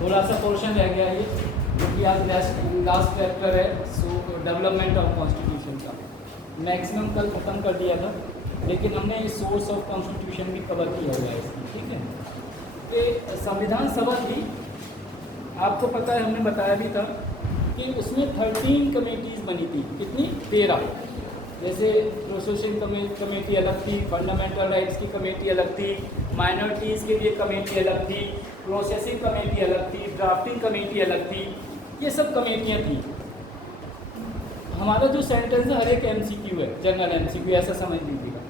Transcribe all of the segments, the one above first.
थोड़ा सा पोर्शन रह गया ये, क्योंकि आज लास्ट चैप्टर है डेवलपमेंट ऑफ कॉन्स्टिट्यूशन का। मैक्सिमम कल ख़त्म कर दिया था, लेकिन हमने सोर्स ऑफ कॉन्स्टिट्यूशन भी कवर किया हुआ है इसकी, ठीक है। कि संविधान सभा थी, आपको पता है, हमने बताया भी था कि उसमें 13 कमेटीज़ बनी थी। कितनी? 13। जैसे प्रोसेसिंग कमेटी अलग थी, फंडामेंटल राइट्स की कमेटी अलग थी, माइनॉरिटीज़ के लिए कमेटी अलग थी, प्रोसेसिंग कमेटी अलग थी, ड्राफ्टिंग कमेटी अलग थी, ये सब कमेटियाँ थी। हमारा जो सेंटेंस है हर एक MCQ है, जनरल MCQ, ऐसा समझ लीजिएगा।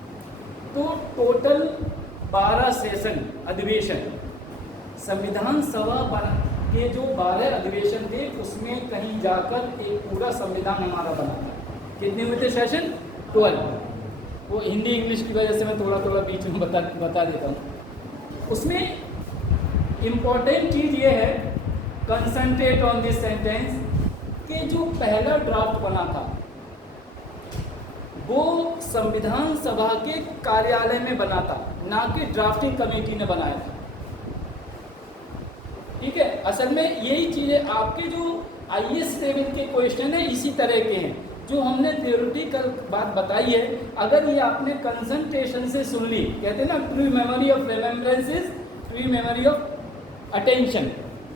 तो टोटल 12 सेशन अधिवेशन संविधान सभा के जो 12 अधिवेशन थे, उसमें कहीं जाकर एक पूरा संविधान हमारा बना था। कितने हुए थे सेशन? 12। वो हिंदी इंग्लिश की वजह से मैं थोड़ा थोड़ा बीच में बता देता हूँ। उसमें इम्पॉर्टेंट चीज़ ये है, कंसंट्रेट ऑन दिस सेंटेंस, कि जो पहला ड्राफ्ट बना था वो संविधान सभा के कार्यालय में बना था, ना कि ड्राफ्टिंग कमेटी ने बनाया था, ठीक है। असल में यही चीज़ें आपके जो IAS लेवल के क्वेश्चन है इसी तरह के हैं, जो हमने थ्योरेटिकल बात बताई है। अगर ये आपने कंसंट्रेशन से सुन ली, कहते हैं ना true memory of remembrance is true memory of attention,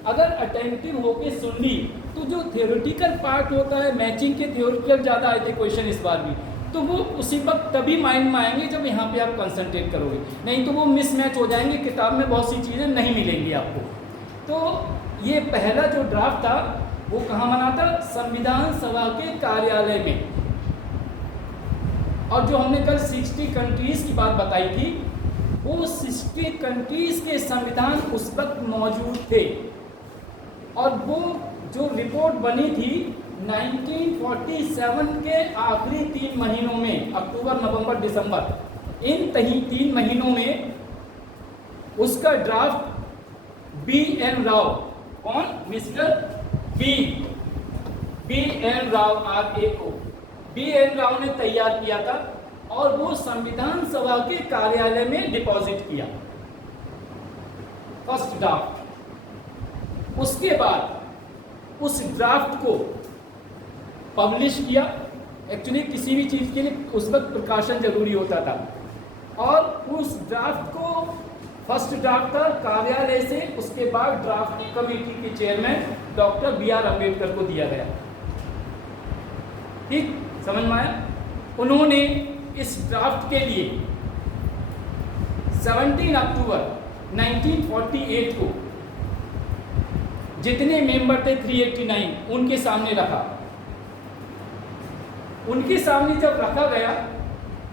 अगर अटेंटिव होके सुन ली तो जो थ्योरेटिकल पार्ट होता है, मैचिंग के थ्योरेटिकल ज़्यादा आए थे क्वेश्चन इस बार भी, तो वो उसी वक्त तभी माइंड में आएंगे जब यहाँ पे आप कंसंट्रेट करोगे, नहीं तो वो मिसमैच हो जाएंगे, किताब में बहुत सी चीज़ें नहीं मिलेंगी आपको। तो ये पहला जो ड्राफ्ट था वो कहाँ बना था? संविधान सभा के कार्यालय में। और जो हमने कल 60 कंट्रीज़ की बात बताई थी, वो 60 कंट्रीज़ के संविधान उस वक्त मौजूद थे, और वो जो रिपोर्ट बनी थी 1947 के आखिरी 3 महीनों में, अक्टूबर, नवंबर, दिसंबर, इन 3 महीनों में उसका ड्राफ्ट BN राव, कौन? Mister BN Rao, RAO, BN Rao ने तैयार किया था, और वो संविधान सभा के कार्यालय में डिपॉजिट किया, फर्स्ट ड्राफ्ट। उसके बाद उस ड्राफ्ट को पब्लिश किया। एक्चुअली किसी भी चीज़ के लिए उस वक्त प्रकाशन जरूरी होता था, और उस ड्राफ्ट को, फर्स्ट ड्राफ्ट था कार्यालय से, उसके बाद ड्राफ्ट कमेटी के चेयरमैन डॉक्टर BR अम्बेडकर को दिया गया। ठीक समझ में आया? उन्होंने इस ड्राफ्ट के लिए 17 अक्टूबर 1948 को जितने मेंबर थे 389, उनके सामने रखा। उनके सामने जब रखा गया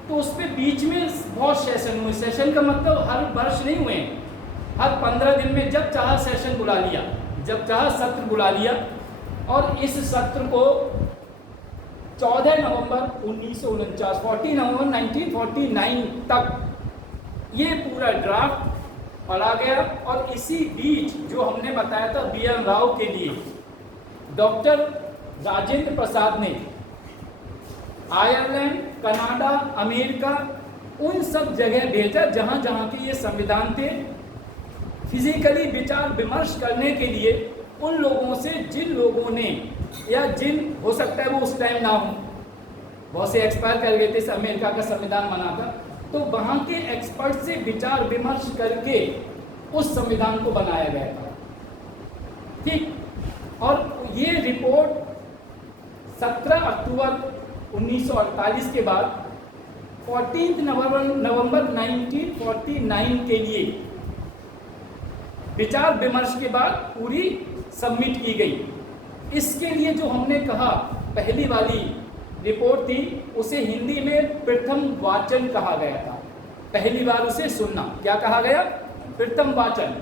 तो उस पर बीच में बहुत सेशन हुए। सेशन का मतलब हर वर्ष नहीं हुए, हर 15 दिन में जब चाहा सेशन बुला लिया, जब चाहा सत्र बुला लिया। और इस सत्र को 14 नवंबर 1949, 14 नवंबर 1949 तक ये पूरा ड्राफ्ट पढ़ा गया। और इसी बीच जो हमने बताया था BN राव के लिए, डॉक्टर राजेंद्र प्रसाद ने आयरलैंड, कनाडा, अमेरिका, उन सब जगह भेजा जहाँ जहाँ के ये संविधान थे, फिजिकली विचार विमर्श करने के लिए उन लोगों से जिन लोगों ने, या जिन, हो सकता है वो उस टाइम ना हो, बहुत से एक्सपायर कर गए थे, अमेरिका का संविधान बना था, तो वहाँ के एक्सपर्ट से विचार विमर्श करके उस संविधान को बनाया गया था। ठीक। और ये रिपोर्ट 17 अक्टूबर 1948 के बाद 14 नवंबर 1949 के लिए विचार विमर्श के बाद पूरी सबमिट की गई। इसके लिए जो हमने कहा पहली वाली रिपोर्ट थी, उसे हिंदी में प्रथम वाचन कहा गया था। पहली बार उसे सुनना, क्या कहा गया? प्रथम वाचन।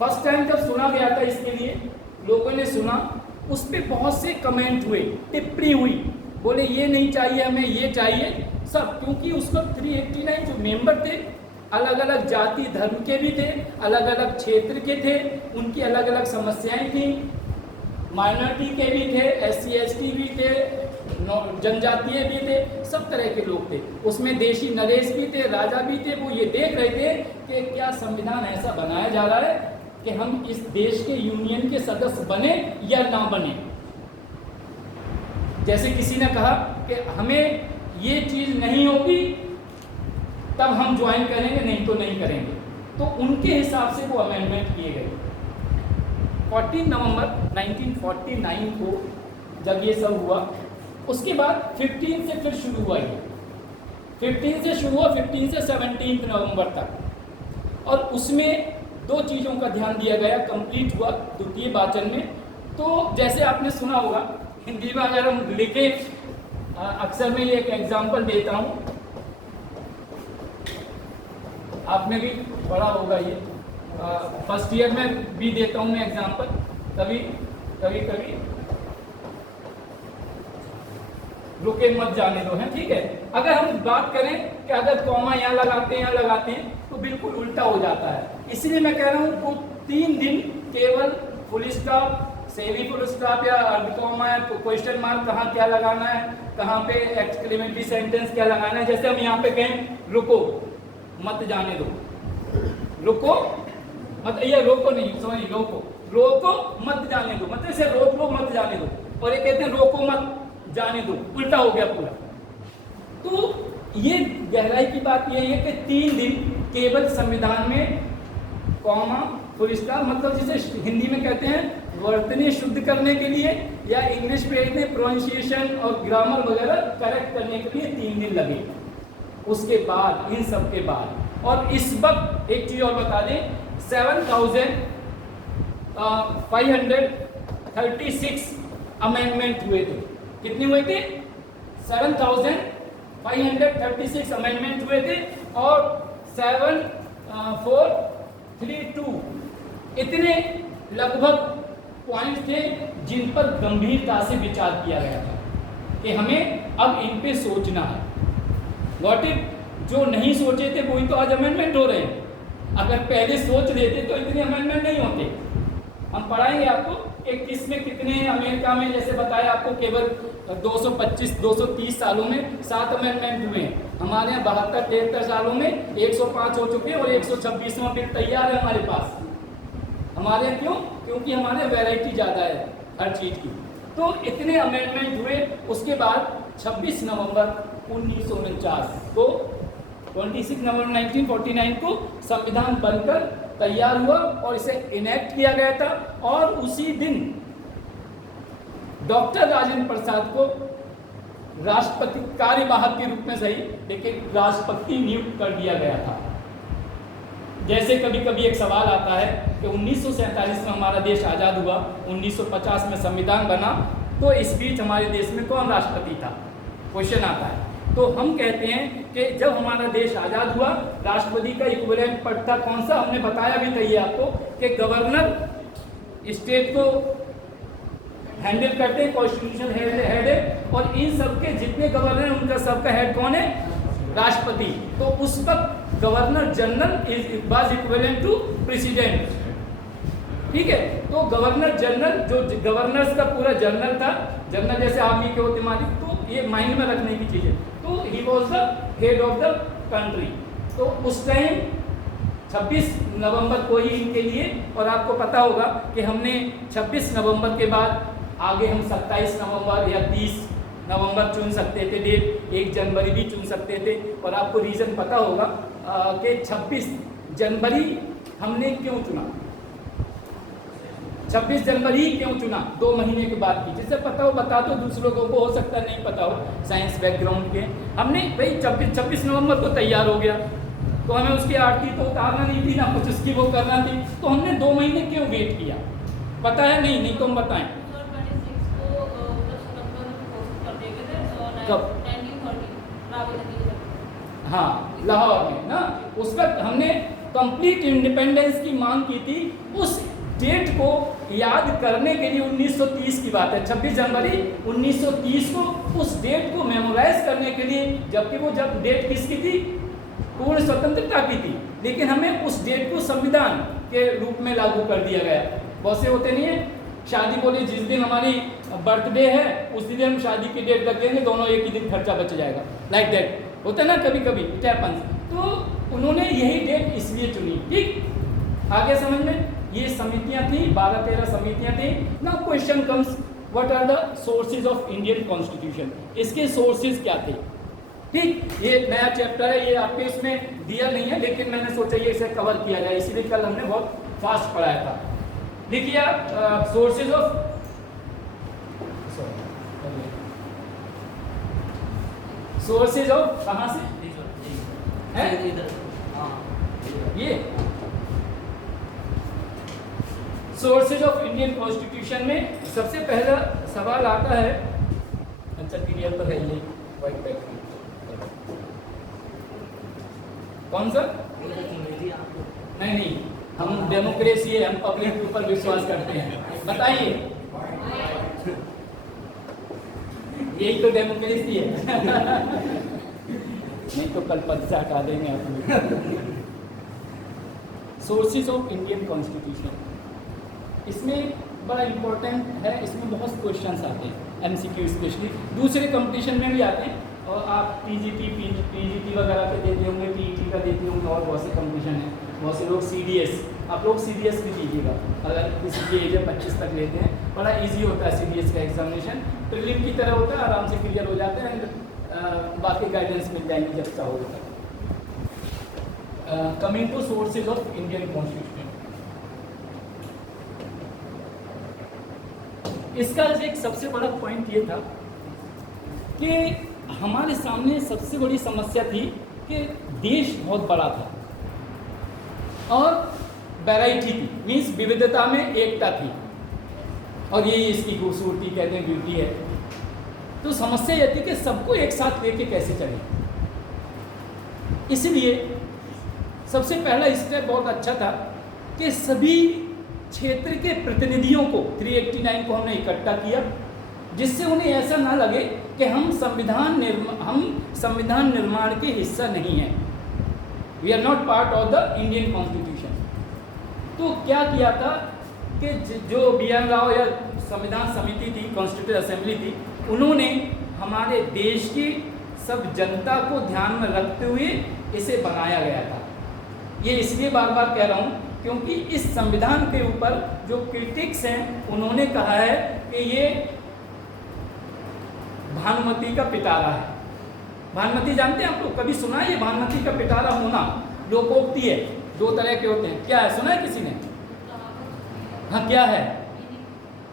फर्स्ट टाइम जब सुना गया था, इसके लिए लोगों ने सुना, उस पर बहुत से कमेंट हुए, टिप्पणी हुई, बोले ये नहीं चाहिए हमें, ये चाहिए सब। क्योंकि उस वक्त 389 जो मेंबर थे अलग अलग जाति धर्म के भी थे, अलग अलग क्षेत्र के थे, उनकी अलग अलग समस्याएं थी, माइनॉरिटी के भी थे, SC ST भी थे, जनजातीय भी थे, सब तरह के लोग थे। उसमें देशी नरेश भी थे, राजा भी थे। वो ये देख रहे थे कि क्या संविधान ऐसा बनाया जा रहा है कि हम इस देश के यूनियन के सदस्य बने या ना बने। जैसे किसी ने कहा कि हमें ये चीज़ नहीं होगी तब हम ज्वाइन करेंगे, नहीं तो नहीं करेंगे, तो उनके हिसाब से वो अमेंडमेंट किए गए। 14 नवंबर 1949 को जब ये सब हुआ, उसके बाद 15 से फिर शुरू हुआ, ये 15 से शुरू हुआ, 15 से 17 नवंबर तक। और उसमें दो चीज़ों का ध्यान दिया गया, कंप्लीट हुआ द्वितीय वाचन में। तो जैसे आपने सुना होगा, हिंदी में अगर हम लिखें, अक्सर मैं ये एक एग्जाम्पल देता हूँ, आपने भी पढ़ा होगा ये, फर्स्ट ईयर में भी देता हूँ मैं एग्जाम्पल, कभी रुके मत जाने दो, है ठीक है। अगर हम बात करें कि अगर कॉमा यहाँ लगाते हैं तो बिल्कुल उल्टा हो जाता है। इसलिए मैं कह रहा हूँ वो 3 दिन केवल full stop, semi full stop या अर्ध कॉमा है, क्वेश्चन मार्क कहाँ क्या लगाना है, कहाँ पे एक्सक्लेमेटरी सेंटेंस क्या लगाना है। जैसे हम यहाँ पे कहें रुको मत जाने दो, रुको मत, ये रोको नहीं, सॉरी रोको मत जाने दो, मतलब इसे रोक लो मत जाने दो, और ये कहते हैं रोको मत जाने दो, उल्टा हो गया पूरा। तो ये गहराई की बात ये है कि 3 दिन केवल संविधान में कॉमा फुल स्टॉप, मतलब जिसे हिंदी में कहते हैं वर्तनी शुद्ध करने के लिए, या इंग्लिश में प्रोनाउंसिएशन और ग्रामर वगैरह करेक्ट करने के लिए 3 दिन लगे। उसके बाद, इन सब के बाद, और इस वक्त एक चीज और बता दें, 7,536 अमेंडमेंट हुए थे। कितने हुए थे? 7,536 अमेंडमेंट हुए थे, और 7,432 इतने लगभग पॉइंट थे जिन पर गंभीरता से विचार किया गया था कि हमें अब इन पे सोचना है। व्हाट इफ जो नहीं सोचे थे वही तो आज अमेंडमेंट हो रहे हैं। अगर पहले सोच लेते तो इतने अमेंडमेंट नहीं होते। हम पढ़ाएंगे आपको कि किस में कितने, अमेरिका में जैसे बताया आपको केवल 225-230 सालों में 7 अमेंडमेंट हुए हैं। हमारे यहाँ 72-73 सालों में 105 हो चुके हैं, और 126वां बिल तैयार है हमारे पास। हमारे यहाँ क्यों? क्योंकि हमारे वैरायटी ज़्यादा है हर चीज़ की। तो इतने अमेंडमेंट हुए। उसके बाद 26 नवंबर 1949 को, 26 नवंबर 1949 को संविधान बनकर तैयार हुआ और इसे इनेक्ट किया गया था। और उसी दिन डॉक्टर राजेंद्र प्रसाद को राष्ट्रपति, कार्यवाहक के रूप में सही, लेकिन राष्ट्रपति नियुक्त कर दिया गया था। जैसे कभी कभी एक सवाल आता है कि 1947 में हमारा देश आज़ाद हुआ, 1950 में संविधान बना, तो इस बीच हमारे देश में कौन राष्ट्रपति था? क्वेश्चन आता है। तो हम कहते हैं कि जब हमारा देश आज़ाद हुआ, राष्ट्रपति का इक्विवेलेंट पद था कौन सा? हमने बताया भी था ये आपको कि गवर्नर स्टेट को हैंडल करते हैं, कॉन्स्टिट्यूशनल हेड है, और इन सबके जितने गवर्नर हैं उनका सबका हेड कौन है? राष्ट्रपति। तो उस वक्त governor general was equivalent to president, ठीक है। तो गवर्नर जनरल, जो गवर्नर्स का पूरा जनरल था, जनरल जैसे आर्मी के होते मालिक, तो ये माइंड में रखने की चीज़ है। तो he was the head of the country. तो उस टाइम 26 नवंबर को ही इनके लिए, और आपको पता होगा कि हमने 26 नवंबर के बाद आगे हम 27 नवंबर या 30 नवंबर चुन सकते थे डेट, 1 जनवरी भी चुन सकते थे। और आपको रीज़न पता होगा कि 26 जनवरी हमने क्यों चुना, 26 जनवरी क्यों चुना? 2 महीने के बाद की, जिसे पता हो बता दो, दूसरों को हो सकता है नहीं पता हो साइंस बैकग्राउंड के। हमने भाई 26 नवंबर को तैयार हो गया, तो हमें उसकी आरती तो उतारना नहीं थी ना, कुछ उसकी वो करना थी, तो हमने 2 महीने क्यों वेट किया? पता है? नहीं तो हम बताएं कब? हाँ, लाहौर में ना, उस वक्त हमने कंप्लीट इंडिपेंडेंस की मांग की थी। उस डेट को याद करने के लिए 1930 की बात है, 26 जनवरी 1930 को उस डेट को मेमोराइज करने के लिए, जबकि वो जब डेट किसकी थी? पूर्ण स्वतंत्रता की थी, लेकिन हमें उस डेट को संविधान के रूप में लागू कर दिया गया। बहुत से होते नहीं है, शादी बोले जिस दिन हमारी बर्थडे है उस दिन हम शादी की डेट रख देंगे, दोनों एक ही दिन खर्चा बच जाएगा, लाइक दैट होता है ना कभी कभी, इट हैपेंस। तो उन्होंने यही डेट इसलिए चुनी, ठीक? आगे समझ में ये समितियां थी, 12-13 समितियां थी। Now question comes, what are the sources of Indian constitution, इसके सोर्सेज क्या थे? ठीक, ये नया चैप्टर है, ये आपके इसमें दिया नहीं है, लेकिन मैंने सोचा ये इसे कवर किया जाए, इसीलिए कल हमने बहुत फास्ट पढ़ाया था। देखिए सोर्सेज ऑफ सोर्सेज ऑफ, कहाँ से है ये सोर्सेज ऑफ इंडियन कॉन्स्टिट्यूशन में सबसे पहला सवाल आता है, अच्छा पीडीएफ पर है ये व्हाइट पेपर, कौन सा? नहीं, हम डेमोक्रेसी है, हम पब्लिक के ऊपर विश्वास करते हैं। बताइए, यही तो डेमोक्रेसी है। नहीं तो कल पद से हटा देंगे आप। सोर्सेज ऑफ इंडियन कॉन्स्टिट्यूशन, इसमें बड़ा इम्पोर्टेंट है, इसमें बहुत क्वेश्चंस आते हैं, एमसीक्यू स्पेशली, दूसरे कंपटीशन में भी आते हैं, और आप पीजीटी वगैरह के देते होंगे, पीईटी का देते होंगे, और बहुत से कंपटीशन है। बहुत से लोग सीडीएस, आप लोग सीडीएस भी कीजिएगा, अगर किसी की एज 25 तक लेते हैं, बड़ा इजी होता है सीडीएस का एग्जामिनेशन, प्रीलिम की तरह होता है, आराम से क्लियर हो जाते हैं, एंड बाकी गाइडेंस मिल जाएंगे जब चाहोगे। Coming to sources of Indian constitution, इसका एक सबसे बड़ा पॉइंट ये था कि हमारे सामने सबसे बड़ी समस्या थी कि देश बहुत बड़ा था और वैरायटी थी, मीन्स विविधता में एकता थी, और यही इसकी खूबसूरती कहते हैं, ब्यूटी है। तो समस्या यह थी कि सबको एक साथ लेके कैसे चले, इसलिए सबसे पहला स्टेप बहुत अच्छा था कि सभी क्षेत्र के प्रतिनिधियों को 389 को हमने इकट्ठा किया, जिससे उन्हें ऐसा ना लगे कि हम संविधान निर्माण के हिस्सा नहीं हैं, we are not part of the Indian constitution. तो क्या किया था कि जो बी.एन. राव या संविधान समिति थी, कॉन्स्टिट्यूटिव असेंबली थी, उन्होंने हमारे देश की सब जनता को ध्यान में रखते हुए इसे बनाया गया था। ये इसलिए बार बार कह रहा हूँ क्योंकि इस संविधान के ऊपर जो क्रिटिक्स हैं, उन्होंने कहा है कि ये भानुमति का पिटारा है। भानुमति जानते हैं आप लोग, कभी सुना है ये भानुमति का पिटारा होना? लोकोक्ति है, दो तरह के होते हैं। क्या है, सुना है किसी ने? हाँ, क्या है?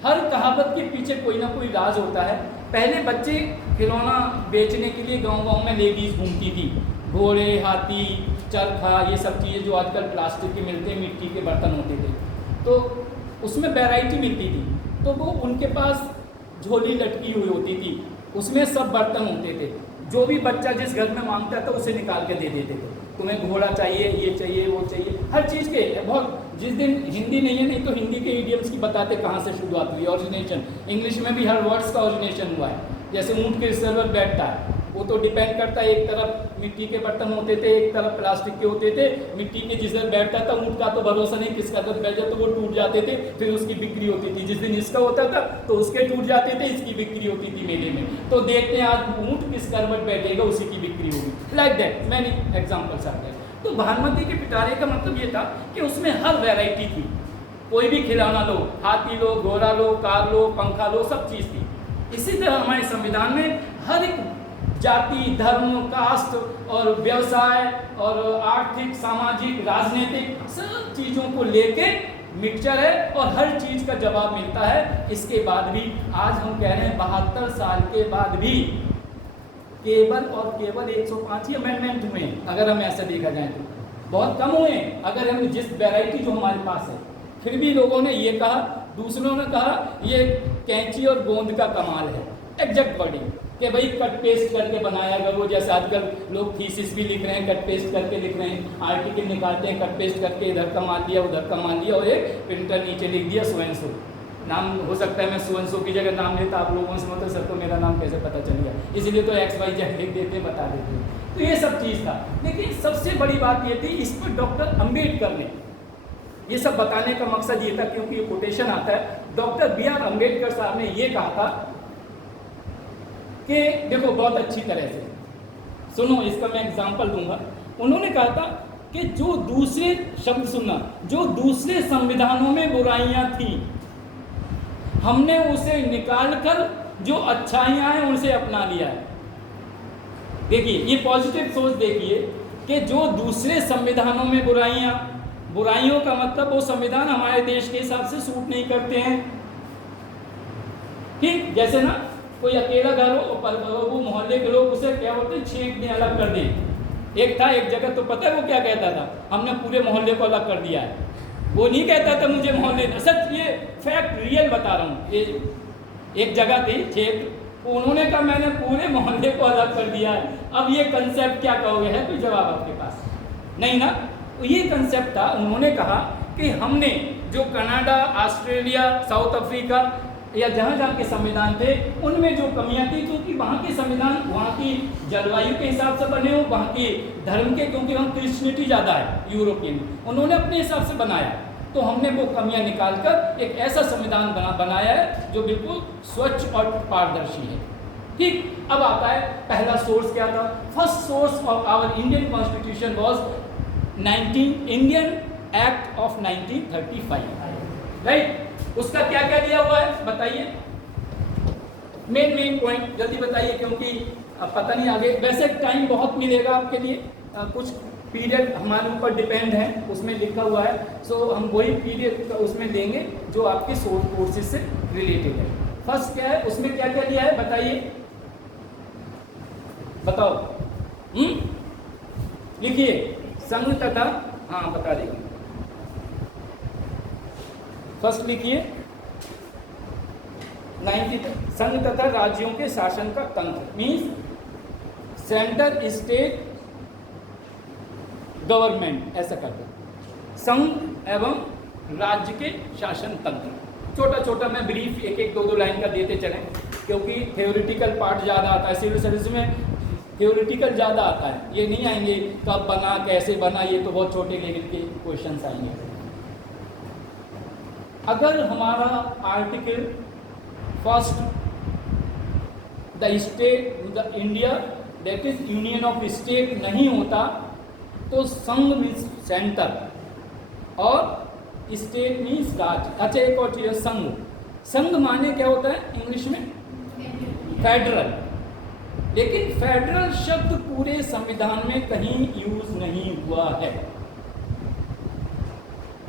हर कहावत के पीछे कोई ना कोई राज होता है। पहले बच्चे खिलौना बेचने के लिए गांव-गांव में लेडीज घूमती थी, घोड़े, हाथी, चरखा, ये सब चीज़ें जो आजकल प्लास्टिक के मिलते हैं, मिट्टी के बर्तन होते थे, तो उसमें वैरायटी मिलती थी। तो वो उनके पास झोली लटकी हुई होती थी, उसमें सब बर्तन होते थे। जो भी बच्चा जिस घर में मांगता था उसे निकाल के दे देते थे, तुम्हें घोड़ा चाहिए, ये चाहिए, वो चाहिए, हर चीज़ के बहुत। जिस दिन हिंदी नहीं है, नहीं तो हिंदी के इडियम्स की बताते कहाँ से शुरुआत हुई, ओरिजिनेशन। इंग्लिश में भी हर वर्ड्स का ओरिजिनेशन हुआ है। जैसे ऊँट के सिर पर बैठता है, वो तो डिपेंड करता है, एक तरफ मिट्टी के बर्तन होते थे, एक तरफ प्लास्टिक के होते थे। मिट्टी के जिस दिन बैठता था, ऊँट का तो भरोसा नहीं, किसका जब बैठ जाए तो वो टूट जाते थे, फिर उसकी बिक्री होती थी। जिस दिन इसका होता था तो उसके टूट जाते थे, इसकी बिक्री होती थी मेले में। तो देखते हैं आज ऊँट किस करवट बैठेगा, उसी की बिक्री होगी। लाइक दैट मैनी एग्जाम्पल्स आते हैं। तो भानुमति के पिटारे का मतलब ये था कि उसमें हर वैरायटी थी, कोई भी खिलौना लो, हाथी लो, घोड़ा लो, कार लो, पंखा लो, सब चीज़ थी। इसी तरह हमारे संविधान में हर एक जाति, धर्म, कास्ट और व्यवसाय और आर्थिक, सामाजिक, राजनीतिक सब चीज़ों को लेके मिक्सचर है और हर चीज़ का जवाब मिलता है। इसके बाद भी आज हम कह रहे हैं 72 साल के बाद भी केवल और केवल 105 ही अमेंडमेंट हुए हैं। अगर हम ऐसा देखा जाए तो बहुत कम हुए हैं, अगर हम जिस वैरायटी जो हमारे पास है। फिर भी लोगों ने ये कहा, दूसरों ने कहा ये कैंची और गोंद का कमाल है, एग्जैक्ट वर्डिंग, कि भाई कट पेस्ट करके बनाया करो। जैसे आजकल लोग थीसिस भी लिख रहे हैं, कट पेस्ट करके लिख रहे हैं, आर्टिकल निकालते हैं, कट पेस्ट करके इधर का मान लिया, उधर का मान लिया, और एक प्रिंटर नीचे लिख दिया सो एंड सो। नाम हो सकता है मैं सो एंड सो की जगह नाम लेता, आप लोगों से मतलब सर को मेरा नाम कैसे पता चलेगा, इसलिए तो XYZ लिख देते हैं, बता देते हैं। तो ये सब चीज़ था। लेकिन सबसे बड़ी बात ये थी, इस पर डॉक्टर अम्बेडकर ने, ये सब बताने का मकसद ये था क्योंकि ये कोटेशन आता है, डॉक्टर B.R. अम्बेडकर साहब ने ये कहा था कि देखो बहुत अच्छी तरह से सुनो, इसका मैं एग्जांपल दूंगा। उन्होंने कहा था कि जो दूसरे, शब्द सुनना, जो दूसरे संविधानों में बुराइयां थी हमने उसे निकालकर जो अच्छाइयां हैं उनसे अपना लिया है। देखिए ये पॉजिटिव सोच देखिए कि जो दूसरे संविधानों में बुराइयों का मतलब वो संविधान हमारे देश के हिसाब से सूट नहीं करते हैं। ठीक, जैसे ना कोई अकेला घर हो और वो मोहल्ले के लोग उसे क्या बोलते हैं, छेक दें, अलग कर दें। एक जगह तो पता है वो क्या कहता था, हमने पूरे मोहल्ले को अलग कर दिया है। वो नहीं कहता था मुझे मोहल्ले, सच ये फैक्ट रियल बता रहा हूँ। ये एक जगह थी छेक, उन्होंने कहा मैंने पूरे मोहल्ले को अलग कर दिया है। अब ये कंसेप्ट क्या कहोगे, है कोई जवाब आपके पास? नहीं ना। तो ये कंसेप्ट था, उन्होंने कहा कि हमने जो कनाडा, ऑस्ट्रेलिया, साउथ अफ्रीका या जहाँ जहाँ के संविधान थे उनमें जो कमियां थी, क्योंकि वहाँ के संविधान वहाँ की जलवायु के हिसाब से बने हो, वहाँ के धर्म के, क्योंकि वहाँ क्रिश्चियनिटी ज़्यादा है यूरोपियन, उन्होंने अपने हिसाब से बनाया। तो हमने वो कमियां निकालकर एक ऐसा संविधान बनाया है जो बिल्कुल स्वच्छ और पारदर्शी है। ठीक, अब आता है पहला सोर्स क्या था। First source of our Indian constitution was Indian act of 1935, right. उसका क्या क्या दिया हुआ है बताइए, मेन पॉइंट जल्दी बताइए, क्योंकि पता नहीं आगे, वैसे टाइम बहुत मिलेगा आपके लिए, कुछ पीरियड हमारे ऊपर डिपेंड है, उसमें लिखा हुआ है। सो हम वही पीरियड उसमें लेंगे जो आपके सोर्स कोर्सेज से रिलेटेड है। फर्स्ट क्या है, उसमें क्या क्या दिया है बताइए, बताओ। लिखिए, संघ तथा, हाँ बता देंगे। फर्स्ट लिखिए 90, संघ तथा राज्यों के शासन का तंत्र, मीन्स सेंटर स्टेट गवर्नमेंट, ऐसा कर दो। संघ एवं राज्य के शासन तंत्र, छोटा छोटा मैं ब्रीफ एक दो लाइन का देते चलें, क्योंकि थ्योरेटिकल पार्ट ज़्यादा आता है सिविल सर्विस में, थ्योरेटिकल ज़्यादा आता है, ये नहीं आएंगे कब बना, कैसे बना, ये तो बहुत छोटे लेवल के क्वेश्चंस आएंगे। अगर हमारा article first, the state, the India that is union of state नहीं होता तो संघ मीन्स सेंटर और स्टेट मीन्स राज्य। अच्छा एक और चीज, संघ माने क्या होता है इंग्लिश में, फेडरल। लेकिन फेडरल शब्द पूरे संविधान में कहीं यूज नहीं हुआ है।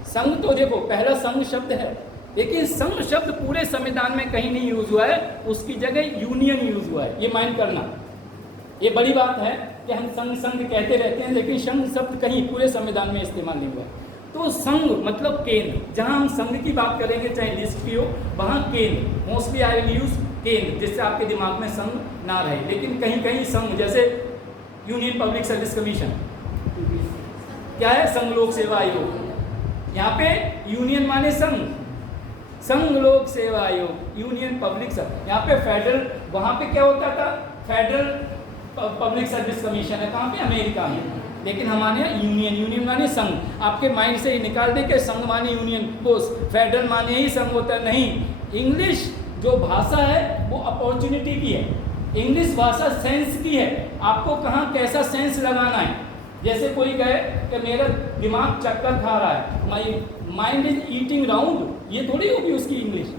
संघ तो देखो पहला संघ शब्द है, लेकिन संघ शब्द पूरे संविधान में कहीं नहीं यूज हुआ है, उसकी जगह यूनियन यूज हुआ है। ये माइंड करना, ये बड़ी बात है कि हम संघ कहते रहते हैं, लेकिन संघ शब्द कहीं पूरे संविधान में इस्तेमाल नहीं हुआ है। तो संघ मतलब केंद्र, जहां हम संघ की बात करेंगे चाहे लिस्ट की हो, वहां केंद्र, मोस्टली आई विल यूज केंद्र, जिससे आपके दिमाग में संघ ना रहे। लेकिन कहीं कहीं संघ, जैसे यूनियन पब्लिक सर्विस कमीशन क्या है, संघ लोक सेवा आयोग, यहाँ पे यूनियन माने संघ, संघ लोक सेवा आयोग, यूनियन पब्लिक सर्विस। यहाँ पे फेडरल, वहाँ पे क्या होता था, फेडरल पब्लिक सर्विस कमीशन है, कहाँ पे, अमेरिका में। लेकिन हमारे यहाँ यूनियन माने संघ। आपके माइंड से ही निकाल दे कि संघ माने यूनियन, बोस फेडरल माने ही संघ होता है, नहीं। इंग्लिश जो भाषा है वो अपॉर्चुनिटी की है, इंग्लिश भाषा सेंस की है, आपको कहाँ कैसा सेंस लगाना है। जैसे कोई कहे कि मेरा दिमाग चक्कर खा रहा है, my mind is eating round, ये थोड़ी होगी उसकी इंग्लिश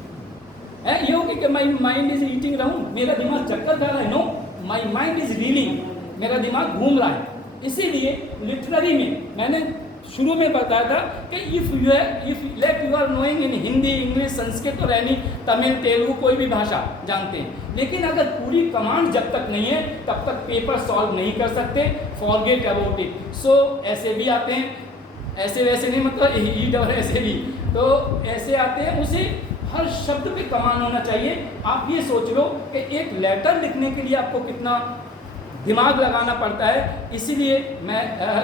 है, ये होगी कि my mind is eating round, मेरा दिमाग चक्कर खा रहा है। No, my mind is reeling, मेरा दिमाग घूम रहा है। इसीलिए लिटरेरी में मैंने शुरू में बताया था कि if let you are knowing in Hindi, English, Sanskrit और एनी तमिल, तेलुगु, कोई भी भाषा जानते हैं, लेकिन अगर पूरी कमांड जब तक नहीं है तब तक पेपर सॉल्व नहीं कर सकते, फॉरगेट अबाउट इट। सो ऐसे भी आते हैं, ऐसे वैसे नहीं, मतलब और ऐसे भी, तो ऐसे आते हैं, उसे हर शब्द पे कमांड होना चाहिए। आप ये सोच लो कि एक लेटर लिखने के लिए आपको कितना दिमाग लगाना पड़ता है। इसीलिए मैं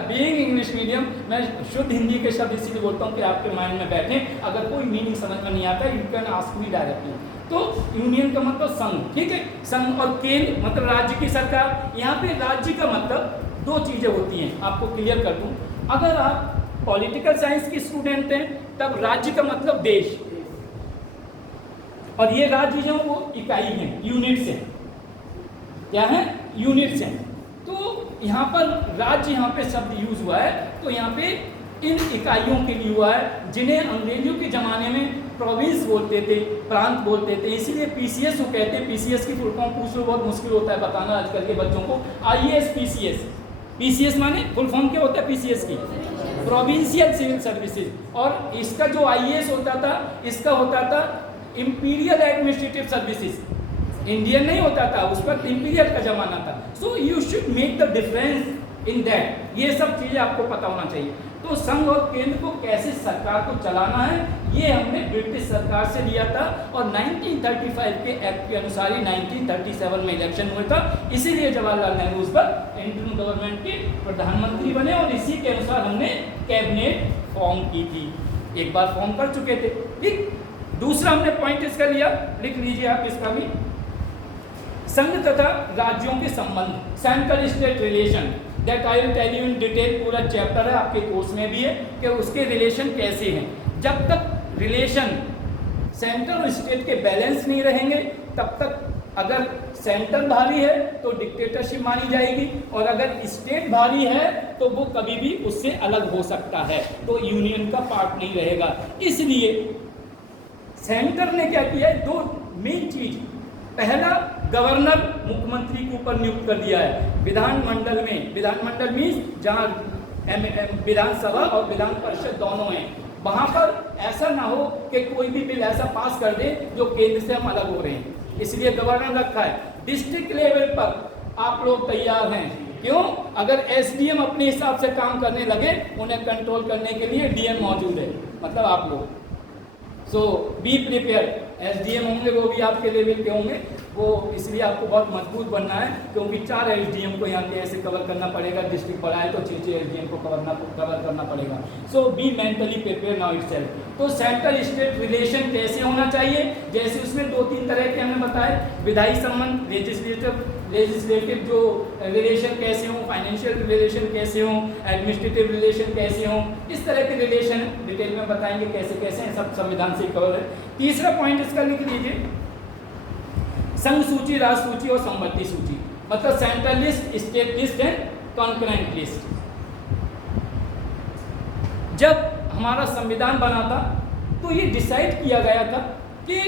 बीइंग इंग्लिश मीडियम, मैं शुद्ध हिंदी के शब्द इसीलिए बोलता हूँ कि आपके माइंड में बैठे। अगर कोई मीनिंग समझ में नहीं आता, you can ask me directly. तो यूनियन का मतलब संघ, ठीक है, संघ, और केंद्र मतलब राज्य की सरकार। यहाँ पे राज्य का मतलब दो चीजें होती हैं, आपको क्लियर कर दूँ। अगर आप पॉलिटिकल साइंस के स्टूडेंट हैं तब राज्य का मतलब देश, और ये राज्य जो वो इकाई है, यूनिट्स है, क्या है, यूनिट्स हैं। तो यहाँ पर राज्य यहाँ पे शब्द यूज हुआ है, तो यहाँ पे इन इकाइयों के लिए हुआ है जिन्हें अंग्रेजों के ज़माने में प्रोविंस बोलते थे, प्रांत बोलते थे, इसीलिए पीसीएस को कहते हैं। पीसीएस की फुल फॉर्म पूछ लो, बहुत मुश्किल होता है बताना आजकल के बच्चों को। आईएएस पीसीएस, पीसीएस माने फुल फॉर्म क्या होता है पीसीएस की, प्रोविंशियल सिविल सर्विसेज। और इसका जो आईएएस होता था, इसका होता था इंपीरियल एडमिनिस्ट्रेटिव सर्विसेज, इंडियन नहीं होता था, उस पर इंपीरियल का जमाना था। सो you should make the difference in that, ये सब चीज़ें आपको पता होना चाहिए। तो संघ और केंद्र को कैसे सरकार को चलाना है, ये हमने ब्रिटिश सरकार से लिया था, और 1935 के एक्ट के अनुसार ही 1937 में इलेक्शन हुआ था, इसीलिए जवाहरलाल नेहरू उस पर इंटरिम गवर्नमेंट के प्रधानमंत्री बने, और इसी के अनुसार हमने कैबिनेट फॉर्म की थी। एक बार फॉर्म कर चुके थे, ठीक। दूसरा हमने पॉइंट इसका लिया, लिख लीजिए आप इसका भी, संघ तथा राज्यों के संबंध, central state relation, that I will tell you in detail, पूरा चैप्टर है आपके कोर्स में भी है कि उसके रिलेशन कैसे हैं। जब तक रिलेशन सेंट्रल और स्टेट के बैलेंस नहीं रहेंगे, तब तक अगर सेंटर भारी है तो डिक्टेटरशिप मानी जाएगी, और अगर स्टेट भारी है तो वो कभी भी उससे अलग हो सकता है, तो यूनियन का पार्ट नहीं रहेगा। इसलिए सेंटर ने क्या किया है, दो मेन चीज, पहला गवर्नर मुख्यमंत्री के ऊपर नियुक्त कर दिया है विधानमंडल में, विधानमंडल मीन्स जहाँ विधानसभा और विधान परिषद दोनों हैं, वहाँ पर ऐसा ना हो कि कोई भी बिल ऐसा पास कर दे जो केंद्र से हम अलग हो रहे हैं, इसलिए गवर्नर रखा है। डिस्ट्रिक्ट लेवल पर आप लोग तैयार हैं, क्यों? अगर एसडीएम अपने हिसाब से काम करने लगे, उन्हें कंट्रोल करने के लिए डीएम मौजूद है, मतलब आप लोग। सो बी प्रिपेयर, एसडीएम होंगे वो भी आपके लेवल के होंगे, वो इसलिए आपको बहुत मजबूत बनना है, क्योंकि 4 एसडीएम को यहाँ पे ऐसे कवर करना पड़ेगा, डिस्ट्रिक्ट बढ़ाए तो 6 एसडीएम को कवर करना पड़ेगा। So be mentally prepare now itself. तो सेंट्रल स्टेट रिलेशन कैसे होना चाहिए, जैसे उसमें 2-3 तरह के हमने बताए, विधायी संबंध, लेजिस्लेटिव जो रिलेशन कैसे हों, फाइनेंशियल रिलेशन कैसे हों, एडमिनिस्ट्रेटिव रिलेशन कैसे हों, इस तरह के रिलेशन डिटेल में बताएंगे कैसे कैसे हैं, सब संविधान से कवर है। तीसरा पॉइंट इसका लिख लीजिए, संघ सूची, राज्य सूची और संवर्ती सूची, मतलब central list, state list and concurrent list. जब हमारा संविधान बना था तो ये डिसाइड किया गया था कि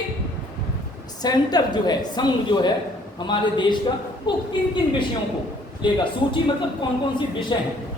सेंटर जो है, संघ जो है हमारे देश का, वो किन किन विषयों को लेगा, सूची मतलब कौन कौन सी विषय हैं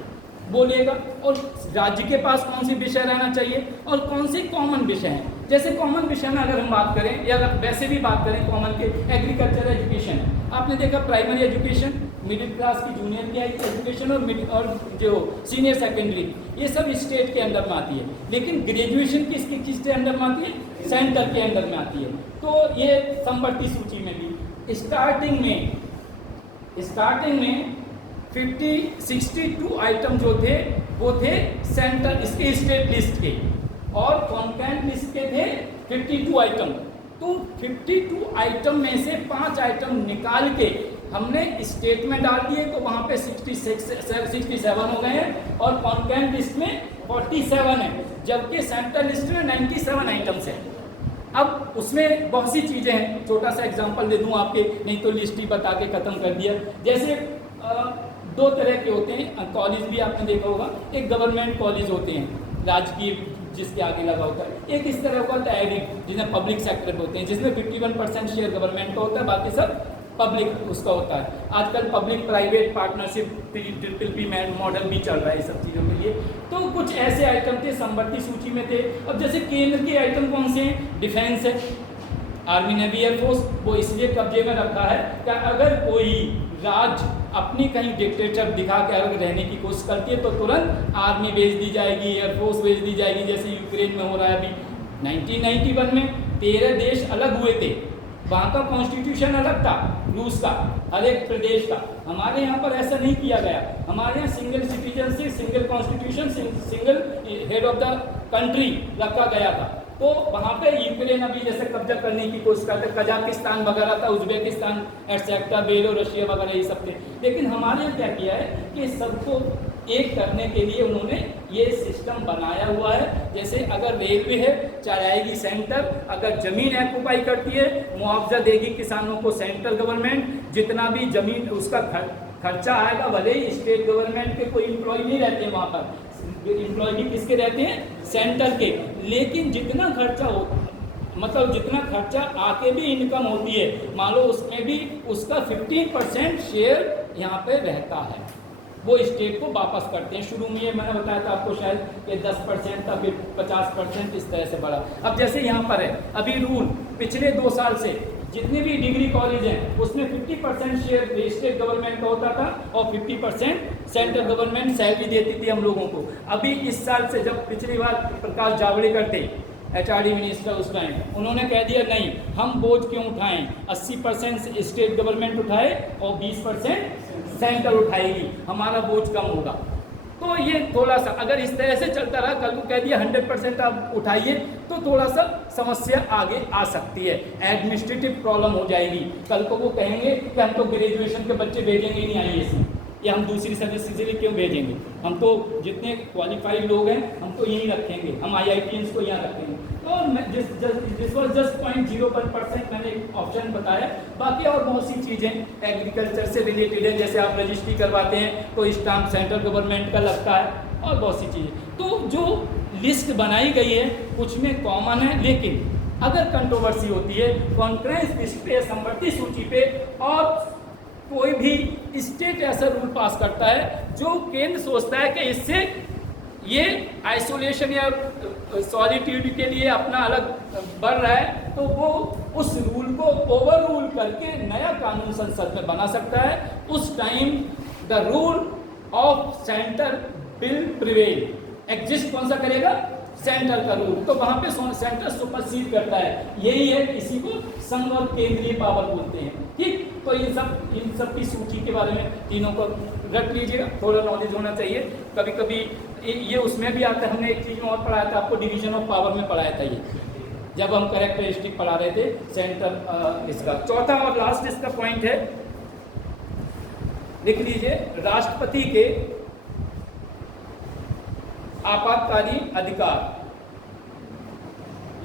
वो लेगा, और राज्य के पास कौन सी विषय रहना चाहिए और कौन से कॉमन विषय हैं। जैसे कॉमन विषय में अगर हम बात करें, या अगर वैसे भी बात करें कॉमन के, एग्रीकल्चर एजुकेशन, आपने देखा प्राइमरी एजुकेशन, मिडिल क्लास की जूनियर की एजुकेशन और जो सीनियर सेकेंडरी, ये सब स्टेट के अंदर में आती है, लेकिन ग्रेजुएशन किसके किसके अंदर में आती है, सेंटर के अंदर में आती है। तो ये संवर्ती सूची में भी स्टार्टिंग में 62 आइटम जो थे वो थे सेंटर, इसके स्टेट लिस्ट के, और कॉन्करेंट लिस्ट के थे 52 आइटम। तो 52 आइटम में से 5 आइटम निकाल के हमने स्टेट में डाल दिए, तो वहाँ पे 67 हो गए हैं, और कॉन्करेंट लिस्ट में 47 है, जबकि सेंट्रल लिस्ट में 97 आइटम्स हैं। अब उसमें बहुत सी चीज़ें हैं, छोटा सा एग्जांपल दे दूं आपके, नहीं तो लिस्ट ही बता के ख़त्म कर दिया। जैसे 2 तरह के होते हैं कॉलेज, भी आपने देखा होगा, एक गवर्नमेंट कॉलेज होते हैं राजकीय जिसके आगे लगा होता है, एक इस तरह का होता है एडिट जिसमें पब्लिक सेक्टर होते हैं, जिसमें 51% शेयर गवर्नमेंट का होता है, बाकी सब पब्लिक उसका होता है। आजकल public private partnership triple model भी चल रहा है इस सब चीज़ों के लिए। तो कुछ ऐसे आइटम थे संवर्ती सूची में थे। अब जैसे केंद्र के आइटम कौन से हैं, डिफेंस है, आर्मी नेवी एयरफोर्स, वो इसलिए कब्जे में रखा है कि अगर कोई राज्य अपनी कहीं डिक्टेटर दिखा के अगर रहने की कोशिश करती है तो तुरंत आर्मी भेज दी जाएगी, एयरफोर्स भेज दी जाएगी, जैसे यूक्रेन में हो रहा है अभी। 1991 में 13 देश अलग हुए थे, वहाँ का कॉन्स्टिट्यूशन अलग था रूस का, हर एक प्रदेश का। हमारे यहाँ पर ऐसा नहीं किया गया, हमारे यहाँ single citizenship, single constitution, single head of the country रखा गया था। तो वहाँ पे यूक्रेन अभी जैसे कब्जा करने की कोशिश करते, कजाकिस्तान वगैरह था, उज्बेकिस्तान एटसेट्रा, बेलोरसिया वगैरह ये सब थे। लेकिन हमारे यहाँ क्या किया है कि सबको एक करने के लिए उन्होंने ये सिस्टम बनाया हुआ है। जैसे अगर रेलवे है चलाएगी सेंटर, अगर ज़मीन ऑक्युपाई करती है मुआवजा देगी किसानों को सेंट्रल गवर्नमेंट, जितना भी ज़मीन उसका खर्चा आएगा, भले ही स्टेट गवर्नमेंट के कोई एम्प्लॉय नहीं रहते हैं वहाँ पर, एम्प्लॉय भी किसके रहते हैं, सेंटर के, लेकिन जितना खर्चा होता, मतलब जितना खर्चा आके भी इनकम होती है, मान लो उसमें भी उसका 15% शेयर यहाँ पे रहता है, वो स्टेट को वापस करते हैं। शुरू में ये मैंने बताया था आपको शायद ये 10% था, फिर 50%, इस तरह से बढ़ा। अब जैसे यहाँ पर है अभी रूल, पिछले 2 साल से जितने भी डिग्री कॉलेज हैं उसमें 50% शेयर स्टेट गवर्नमेंट का होता था और 50% सेंट्रल गवर्नमेंट सैलरी देती थी हम लोगों को। अभी इस साल से, जब पिछली बार प्रकाश जावड़ेकर थे HRD मिनिस्टर उस टाइम, उन्होंने कह दिया नहीं, हम बोझ क्यों उठाएं, 80% स्टेट गवर्नमेंट उठाए और 20% सेंट्रल उठाएगी, हमारा बोझ कम होगा। तो ये थोड़ा सा अगर इस तरह से चलता रहा, कल को कह दिया 100% आप उठाइए, तो थोड़ा सा समस्या आगे आ सकती है, एडमिनिस्ट्रेटिव प्रॉब्लम हो जाएगी। कल को वो कहेंगे कि हम तो ग्रेजुएशन के बच्चे भेजेंगे ही नहीं IAS में, या हम दूसरी सर्विस के लिए क्यों भेजेंगे, हम तो जितने क्वालिफाइड लोग हैं हम तो यहीं रखेंगे, हम IITians को यहाँ रखेंगे। तो दिस वाज जस्ट 0.01% मैंने एक ऑप्शन बताया, बाकी और बहुत सी चीज़ें एग्रीकल्चर से रिलेटेड है, जैसे आप रजिस्ट्री करवाते हैं तो स्टाम्प सेंट्रल गवर्नमेंट का लगता है, और बहुत सी चीज़ें। तो जो लिस्ट बनाई गई है कुछ में कॉमन है, लेकिन अगर कंट्रोवर्सी होती है कॉन्फ्रेंस लिस्ट पे, समवर्ती सूची पे, और कोई भी स्टेट ऐसा रूल पास करता है जो केंद्र सोचता है कि इससे ये आइसोलेशन या सॉलिट्यूड के लिए अपना अलग बढ़ रहा है, तो वो उस रूल को ओवर रूल करके नया कानून संसद में बना सकता है। उस time the rule of centre will prevail, exist कौन सा करेगा, सेंटर का रूल, तो वहाँ पे सेंटर सुपरसीड करता है। यही है, इसी को संघ और केंद्रीय पावर बोलते हैं। ठीक, तो इन सब की सूची के बारे में तीनों को रख लीजिएगा, थोड़ा नॉलेज होना चाहिए। कभी कभी ये उसमें भी आता है, हमने एक चीज़ में और पढ़ाया था आपको, डिवीजन ऑफ पावर में पढ़ाया था ये, जब हम कैरेक्टरिस्टिक पढ़ा रहे थे सेंटर इसका। चौथा और लास्ट इसका पॉइंट है, लिख लीजिए, राष्ट्रपति के आपातकालीन अधिकार।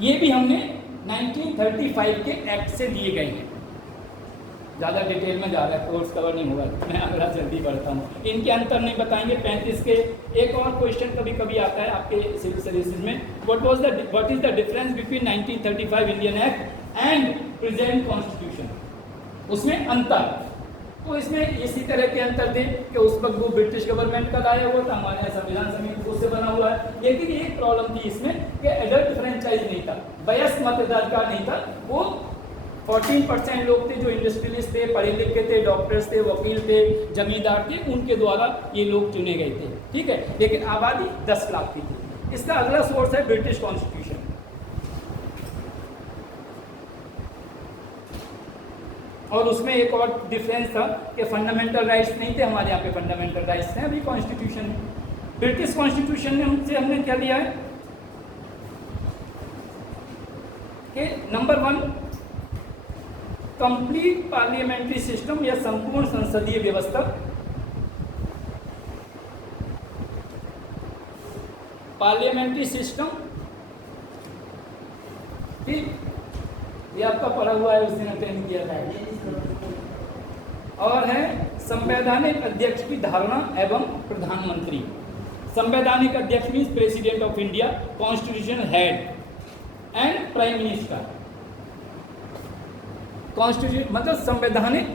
ये भी हमने 1935 के एक्ट से लिए गए हैं। ज़्यादा डिटेल में जा रहा है, कोर्स कवर नहीं होगा, मैं अगला जल्दी बढ़ता हूँ। इनके अंतर नहीं बताएंगे। 35 के एक और क्वेश्चन कभी कभी आता है आपके सिविल सर्विसेज में, what is the difference between 1935 Indian act and present constitution, उसमें अंतर। तो इसमें इसी तरह के अंतर थे कि उस वक्त वो ब्रिटिश गवर्नमेंट का लाया हुआ था, हमारे यहाँ संविधान समिति उससे बना हुआ है, लेकिन एक प्रॉब्लम थी इसमें कि एडल्ट फ्रेंचाइज नहीं था, वयस्क मताधिकार नहीं था। वो 14% लोग थे जो इंडस्ट्रियलिस्ट थे, पढ़े लिखे थे, डॉक्टर्स थे, वकील थे, जमींदार थे, उनके द्वारा ये लोग चुने गए थे। ठीक है, लेकिन आबादी 10 लाख की थी। इसका अगला सोर्स है ब्रिटिश कॉन्स्टिट्यूशन। और उसमें एक और डिफरेंस था कि फंडामेंटल राइट्स नहीं थे, हमारे यहाँ पे फंडामेंटल राइट्स हैं अभी कॉन्स्टिट्यूशन में। ब्रिटिश कॉन्स्टिट्यूशन में हमने क्या लिया है कि नंबर 1, कंप्लीट पार्लियामेंट्री सिस्टम या संपूर्ण संसदीय व्यवस्था। पार्लियामेंट्री सिस्टम, ठीक, ये आपका पढ़ा हुआ है, उस दिन अटेंड किया था। और है संवैधानिक अध्यक्ष की धारणा एवं प्रधानमंत्री। संवैधानिक अध्यक्ष means president of India, constitutional head and prime minister. Constitution मतलब संवैधानिक।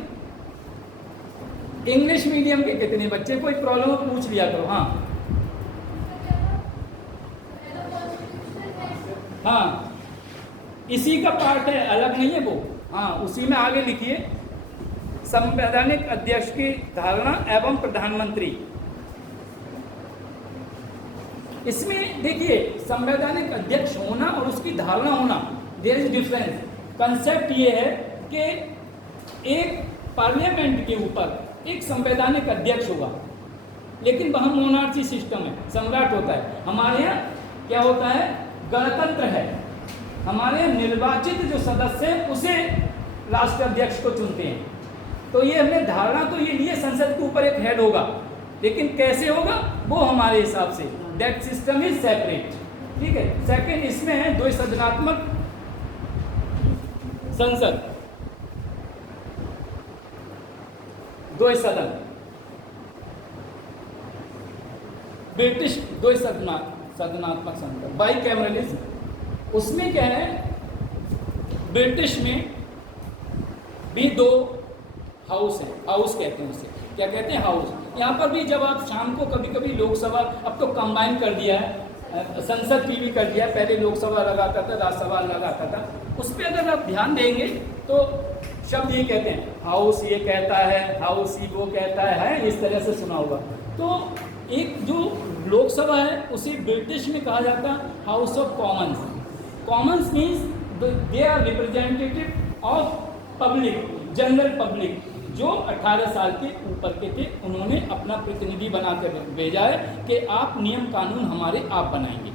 इंग्लिश मीडियम के कितने बच्चे, कोई प्रॉब्लम हो पूछ लिया करो। हाँ, इसी का पार्ट है, अलग नहीं है वो। हाँ, उसी में आगे लिखिए, संवैधानिक अध्यक्ष की धारणा एवं प्रधानमंत्री। इसमें देखिए, संवैधानिक अध्यक्ष होना और उसकी धारणा होना, देयर इज डिफरेंस। कंसेप्ट ये है कि एक पार्लियामेंट के ऊपर एक संवैधानिक अध्यक्ष होगा, लेकिन वहाँ मोनार्ची सिस्टम है, सम्राट होता है। हमारे यहाँ क्या होता है, गणतंत्र है। हमारे यहाँ निर्वाचित जो सदस्य हैं उसे राष्ट्राध्यक्ष को चुनते हैं। तो ये हमने धारणा तो ये लिए, संसद के ऊपर एक हेड होगा, लेकिन कैसे होगा वो हमारे हिसाब से, दैट सिस्टम इज सेपरेट। ठीक है। सेकंड, इसमें है द्विसदनात्मक संसद, द्वि सदन। ब्रिटिश सदनात्मक संसद, बाई कैमरलिज्म, उसमें क्या है, ब्रिटिश में भी 2 हाउस है, हाउस कहते हैं उसे, क्या कहते हैं, हाउस। यहाँ पर भी जब आप शाम को कभी कभी लोकसभा, अब तो कंबाइन कर दिया है, संसद टीवी कर दिया, पहले लोकसभा लगाता था, राज्यसभा लगाता था, उस पर अगर आप ध्यान देंगे तो शब्द ये कहते हैं, हाउस ये कहता है, हाउस ही वो कहता है, इस तरह से सुना होगा। तो एक जो लोकसभा है उसे ब्रिटिश में कहा जाता है house of commons. Commons means they are representative of public, general public, जो 18 साल के ऊपर के थे, उन्होंने अपना प्रतिनिधि बना कर भेजा है कि आप नियम कानून हमारे आप बनाएंगे।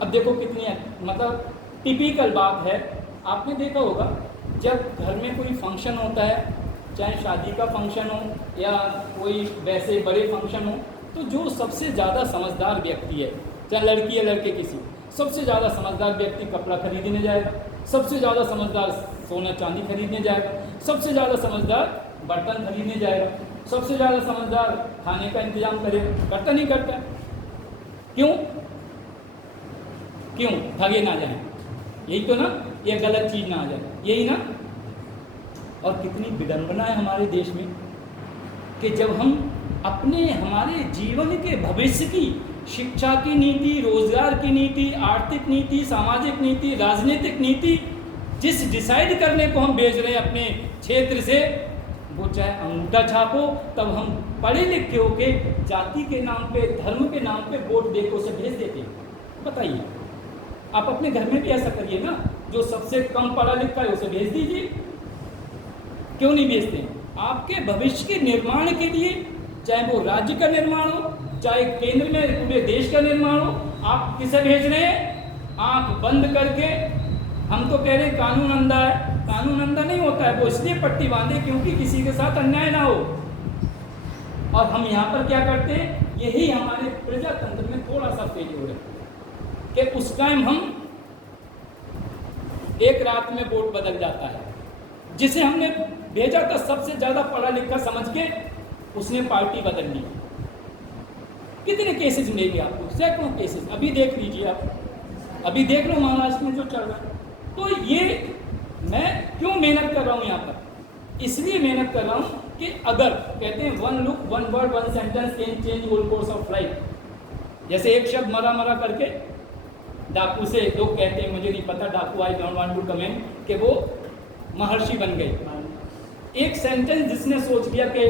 अब देखो कितनी मतलब टिपिकल बात है, आपने देखा होगा जब घर में कोई फंक्शन होता है, चाहे शादी का फंक्शन हो या कोई वैसे बड़े फंक्शन हो, तो जो सबसे ज़्यादा समझदार व्यक्ति है, चाहे लड़की या लड़के किसी, सबसे ज़्यादा समझदार व्यक्ति कपड़ा खरीदने जाएगा, सबसे ज़्यादा समझदार सोना चांदी खरीदने जाएगा, सबसे ज़्यादा समझदार बर्तन खरीदने जाएगा, सबसे ज़्यादा समझदार खाने का इंतजाम करेगा। करता नहीं करता? क्यों? क्यों? ठगे ना जाए, यही तो ना, ये गलत चीज़ ना आ जाए, यही ना। और कितनी विडंबना है हमारे देश में कि जब हम अपने हमारे जीवन के भविष्य की शिक्षा की नीति, रोजगार की नीति, आर्थिक नीति, सामाजिक नीति, राजनीतिक नीति जिस डिसाइड करने को हम भेज रहे हैं अपने क्षेत्र से, वो चाहे अंगूठा छाप हो, तब हम पढ़े लिखे होके जाति के नाम पे, धर्म के नाम पे वोट दे के उसे भेज देते हैं। बताइए, आप अपने घर में भी ऐसा करिए ना, जो सबसे कम पढ़ा लिखा है उसे भेज दीजिए। क्यों नहीं भेजते हैं? आपके भविष्य के निर्माण के लिए, चाहे वो राज्य का निर्माण हो, चाहे केंद्र में पूरे देश का निर्माण हो, आप किसे भेज रहे हैं? आंख बंद करके। हम तो कह रहे हैं कानून अंधा है, कानून अंधा नहीं होता है, वो इसलिए पट्टी बांधे क्योंकि किसी के साथ अन्याय ना हो। और हम यहाँ पर क्या करते हैं, यही हमारे प्रजातंत्र में थोड़ा सा फेलियर है कि उस टाइम हम एक रात में वोट बदल जाता है। जिसे हमने भेजा था सबसे ज्यादा पढ़ा लिखा समझ के, उसने पार्टी बदल ली। कितने केसेस मिलेंगे आपको? सैकड़ों केसेस। अभी देख लीजिए आप, अभी देख लो महाराष्ट्र में जो चल रहा है। तो ये मैं क्यों मेहनत कर रहा हूँ यहाँ पर? इसलिए मेहनत कर रहा हूँ कि अगर कहते हैं one look one word one sentence can change whole course of life. जैसे एक शब्द मरा मरा करके डाकू से, लोग कहते हैं, मुझे नहीं पता, डाकू, I don't want to comment, कि वो महर्षि बन गए। एक सेंटेंस जिसने सोच लिया कि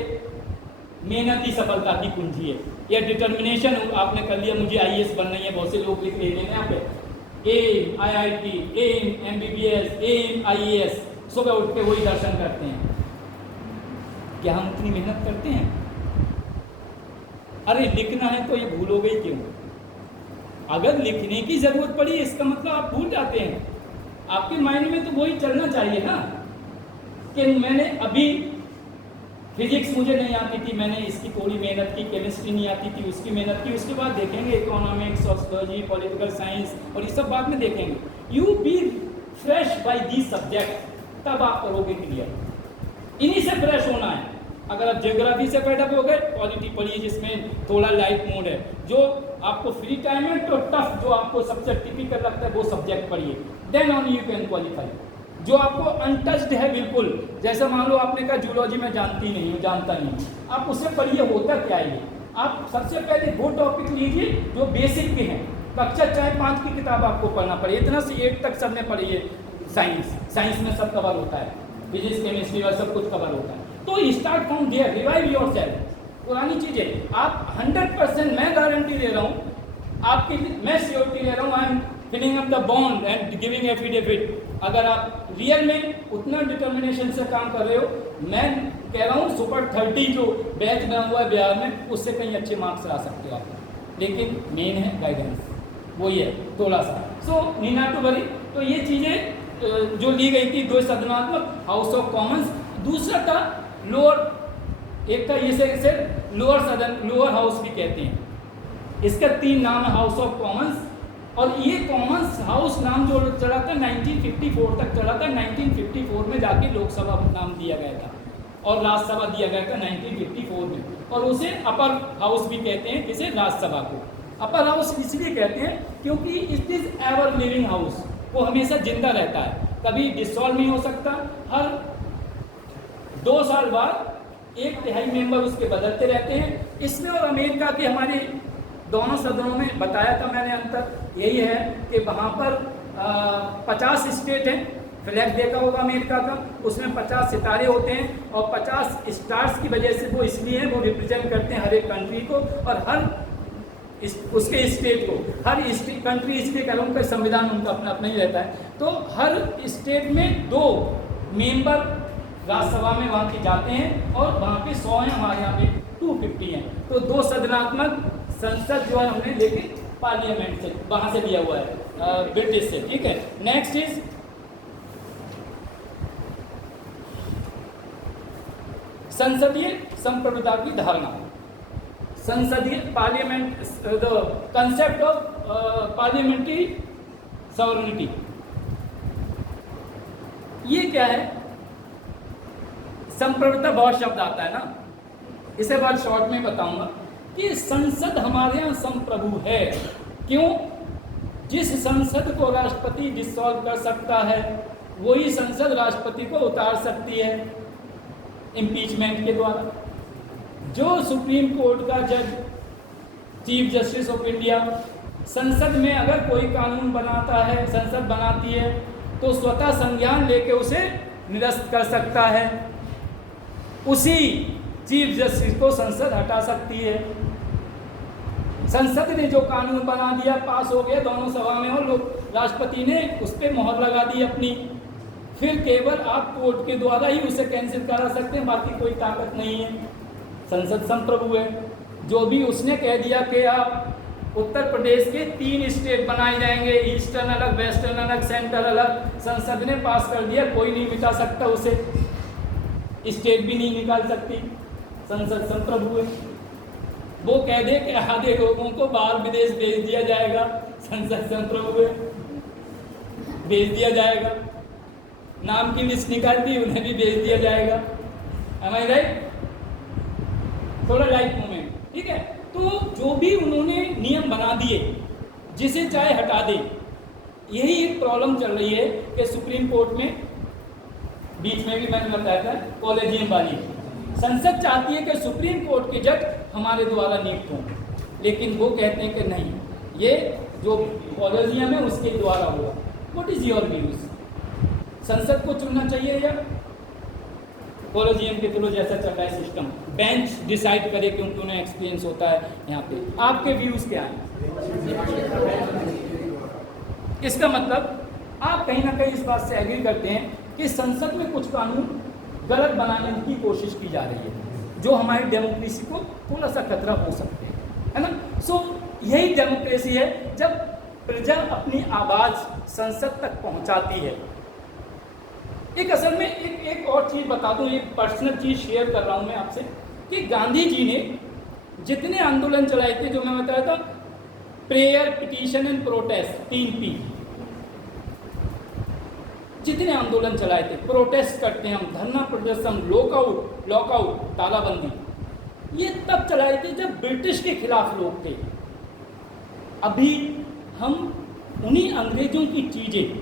मेहनत ही सफलता की कुंजी है, या डिटर्मिनेशन आपने कर लिया मुझे आईएएस बनना है, बहुत से लोग लिख रहे हैं यहाँ पे am IIT, am MBBS, am IAS, सुबह उठ के वही दर्शन करते हैं। क्या हम इतनी मेहनत करते हैं? अरे लिखना है तो ये भूलोगे ही क्यों? अगर लिखने की जरूरत पड़ी इसका मतलब आप भूल जाते हैं। आपके माइंड में तो वही चलना चाहिए ना कि मैंने अभी फिजिक्स मुझे नहीं आती थी, मैंने इसकी थोड़ी मेहनत की, केमिस्ट्री नहीं आती थी, उसकी मेहनत की, उसके बाद देखेंगे इकोनॉमिक्स, सोशियोलॉजी, पॉलिटिकल साइंस और ये सब बाद में देखेंगे। You be fresh by these subject, तब आप करोगे क्लियर। इन्हीं से फ्रेश होना है। अगर आप ज्योग्राफी से पैडअप हो गए, पॉलिटी पढ़िए जिसमें थोड़ा लाइट मोड है। जो आपको फ्री टाइम है तो टफ, जो आपको सबसे टिपिकल लगता है वो सब्जेक्ट पढ़िए, then on you can qualify. जो आपको अनटच्ड है बिल्कुल, जैसा मान लो आपने कहा जूलॉजी में जानती नहीं हूँ, जानता नहीं हूँ, आप उससे पढ़िए होता क्या है। आप सबसे पहले वो टॉपिक लीजिए जो बेसिक के हैं। कक्षा 4-5 की किताब आपको पढ़ना पड़े, इतना से 8 तक सबने पढ़ी है। साइंस में सब कवर होता है, फिजिक्स केमिस्ट्री और सब कुछ कवर होता है। तो start from there, revive yourself. पुरानी चीजें आप 100%, मैं गारंटी दे रहा हूँ आपकी, मैं श्योरिटी ले रहा हूँ, I am filling up the bond and giving affidavit. अगर आप रियल में उतना डिटर्मिनेशन से काम कर रहे हो, मैं कह रहा हूँ सुपर 30 जो बैच बना हुआ है बिहार में, उससे कहीं अच्छे मार्क्स ला सकते हो आप। लेकिन मेन है गाइडेंस, वही है थोड़ा सा। सो नीना टू वरी। तो ये चीज़ें जो ली गई थी, 2 सदनात्मक, हाउस ऑफ कॉमन्स, दूसरा था लोअर, एक था इसे लोअर सदन, लोअर हाउस भी कहते हैं। इसका 3 नाम है, हाउस ऑफ कॉमन्स। और ये कॉमन्स हाउस नाम जो चला था 1954 तक चला था। 1954 में जाके लोकसभा नाम दिया गया था और राज्यसभा दिया गया था 1954 में। और उसे अपर हाउस भी कहते हैं, जिसे राज्यसभा को अपर हाउस इसलिए कहते हैं क्योंकि it is ever living house, वो हमेशा जिंदा रहता है, कभी डिसॉल्व नहीं हो सकता। हर 2 साल बाद 1/3 मेंबर उसके बदलते रहते हैं। इसमें और अमेरिका के हमारे दोनों सदनों में बताया था मैंने, अंतर यही है कि वहाँ पर 50 स्टेट हैं, फ्लैग देखा होगा अमेरिका का, उसमें 50 सितारे होते हैं और 50 स्टार्स की वजह से वो इसलिए हैं, वो रिप्रेजेंट करते हैं हर एक कंट्री को और हर उसके स्टेट को। हर कंट्री इसलिए कह रहा हूँ, उनका संविधान उनका अपना अपना ही रहता है, तो हर स्टेट में 2 मेंबर राज्यसभा में वहाँ के जाते हैं और वहाँ पे 100 हैं, हमारे यहाँ पे 250 हैं। तो 2 सदनात्मक संसद जो है हमने लेकिन पार्लियामेंट से वहाँ से लिया हुआ है, ब्रिटिश से। ठीक है, नेक्स्ट इज संसदीय संप्रभुता की धारणा। संसदीय parliament, the concept of parliamentary sovereignty, ये क्या है? संप्रभुता बहुत शब्द आता है ना, इसे बहुत शॉर्ट में बताऊंगा कि संसद हमारे यहाँ संप्रभु है। क्यों? जिस संसद को राष्ट्रपति डिसॉल्व कर सकता है, वही संसद राष्ट्रपति को उतार सकती है इम्पीचमेंट के द्वारा। जो सुप्रीम कोर्ट का जज, चीफ जस्टिस ऑफ इंडिया, संसद में अगर कोई कानून बनाता है, संसद बनाती है, तो स्वतः संज्ञान लेके उसे निरस्त कर सकता है। उसी चीफ जस्टिस को संसद हटा सकती है। संसद ने जो कानून बना दिया, पास हो गया दोनों सभा में और राष्ट्रपति ने उस पर मोहर लगा दी अपनी, फिर केवल आप कोर्ट के द्वारा ही उसे कैंसिल करा सकते हैं, बाकी कोई ताकत नहीं है। संसद संप्रभु है। जो भी उसने कह दिया कि आप उत्तर प्रदेश के 3 स्टेट बनाए जाएंगे, ईस्टर्न अलग, वेस्टर्न अलग, सेंट्रल अलग, संसद ने पास कर दिया, कोई नहीं मिटा सकता उसे, स्टेट भी नहीं निकाल सकती। संसद संप्रभु है। वो कह दे कि आधे लोगों को बाहर विदेश भेज दिया जाएगा, संसद संप्रभु है, भेज दिया जाएगा। नाम की लिस्ट निकाल दी, उन्हें भी भेज दिया जाएगा। Am I right? थोड़ा राइट मोमेंट, ठीक है। तो जो भी उन्होंने नियम बना दिए, जिसे चाहे हटा दे, यही एक प्रॉब्लम चल रही है कि सुप्रीम कोर्ट में, बीच में भी मैंने बताया था, कॉलेजियम वाली संसद चाहती है कि सुप्रीम कोर्ट के जज हमारे द्वारा नियुक्त हों, लेकिन वो कहते हैं कि नहीं, ये जो कॉलेजियम है उसके द्वारा होगा। What is your views? संसद को चुनना चाहिए या कॉलेजियम के थ्रू जैसा चल रहा है सिस्टम, बेंच डिसाइड करे, क्योंकि उन्हें एक्सपीरियंस होता है यहाँ पे। आपके व्यूज क्या हैं? इसका मतलब आप कहीं ना कहीं इस बात से एग्री करते हैं कि संसद में कुछ कानून गलत बनाने की कोशिश की जा रही है, जो हमारी डेमोक्रेसी को थोड़ा सा खतरा हो सकते हैं, है ना। सो यही डेमोक्रेसी है, जब प्रजा अपनी आवाज़ संसद तक पहुंचाती है। एक असल में एक और चीज़ बता दूं, एक पर्सनल चीज़ शेयर कर रहा हूं मैं आपसे, कि गांधी जी ने जितने आंदोलन चलाए थे, जो मैं बताया था, prayer, petition and protest, 3P, जितने आंदोलन चलाए थे, प्रोटेस्ट करते हैं हम, धरना प्रदर्शन, लॉकआउट, तालाबंदी, ये तब चलाए थे जब ब्रिटिश के खिलाफ लोग थे। अभी हम उन्हीं अंग्रेजों की चीज़ें,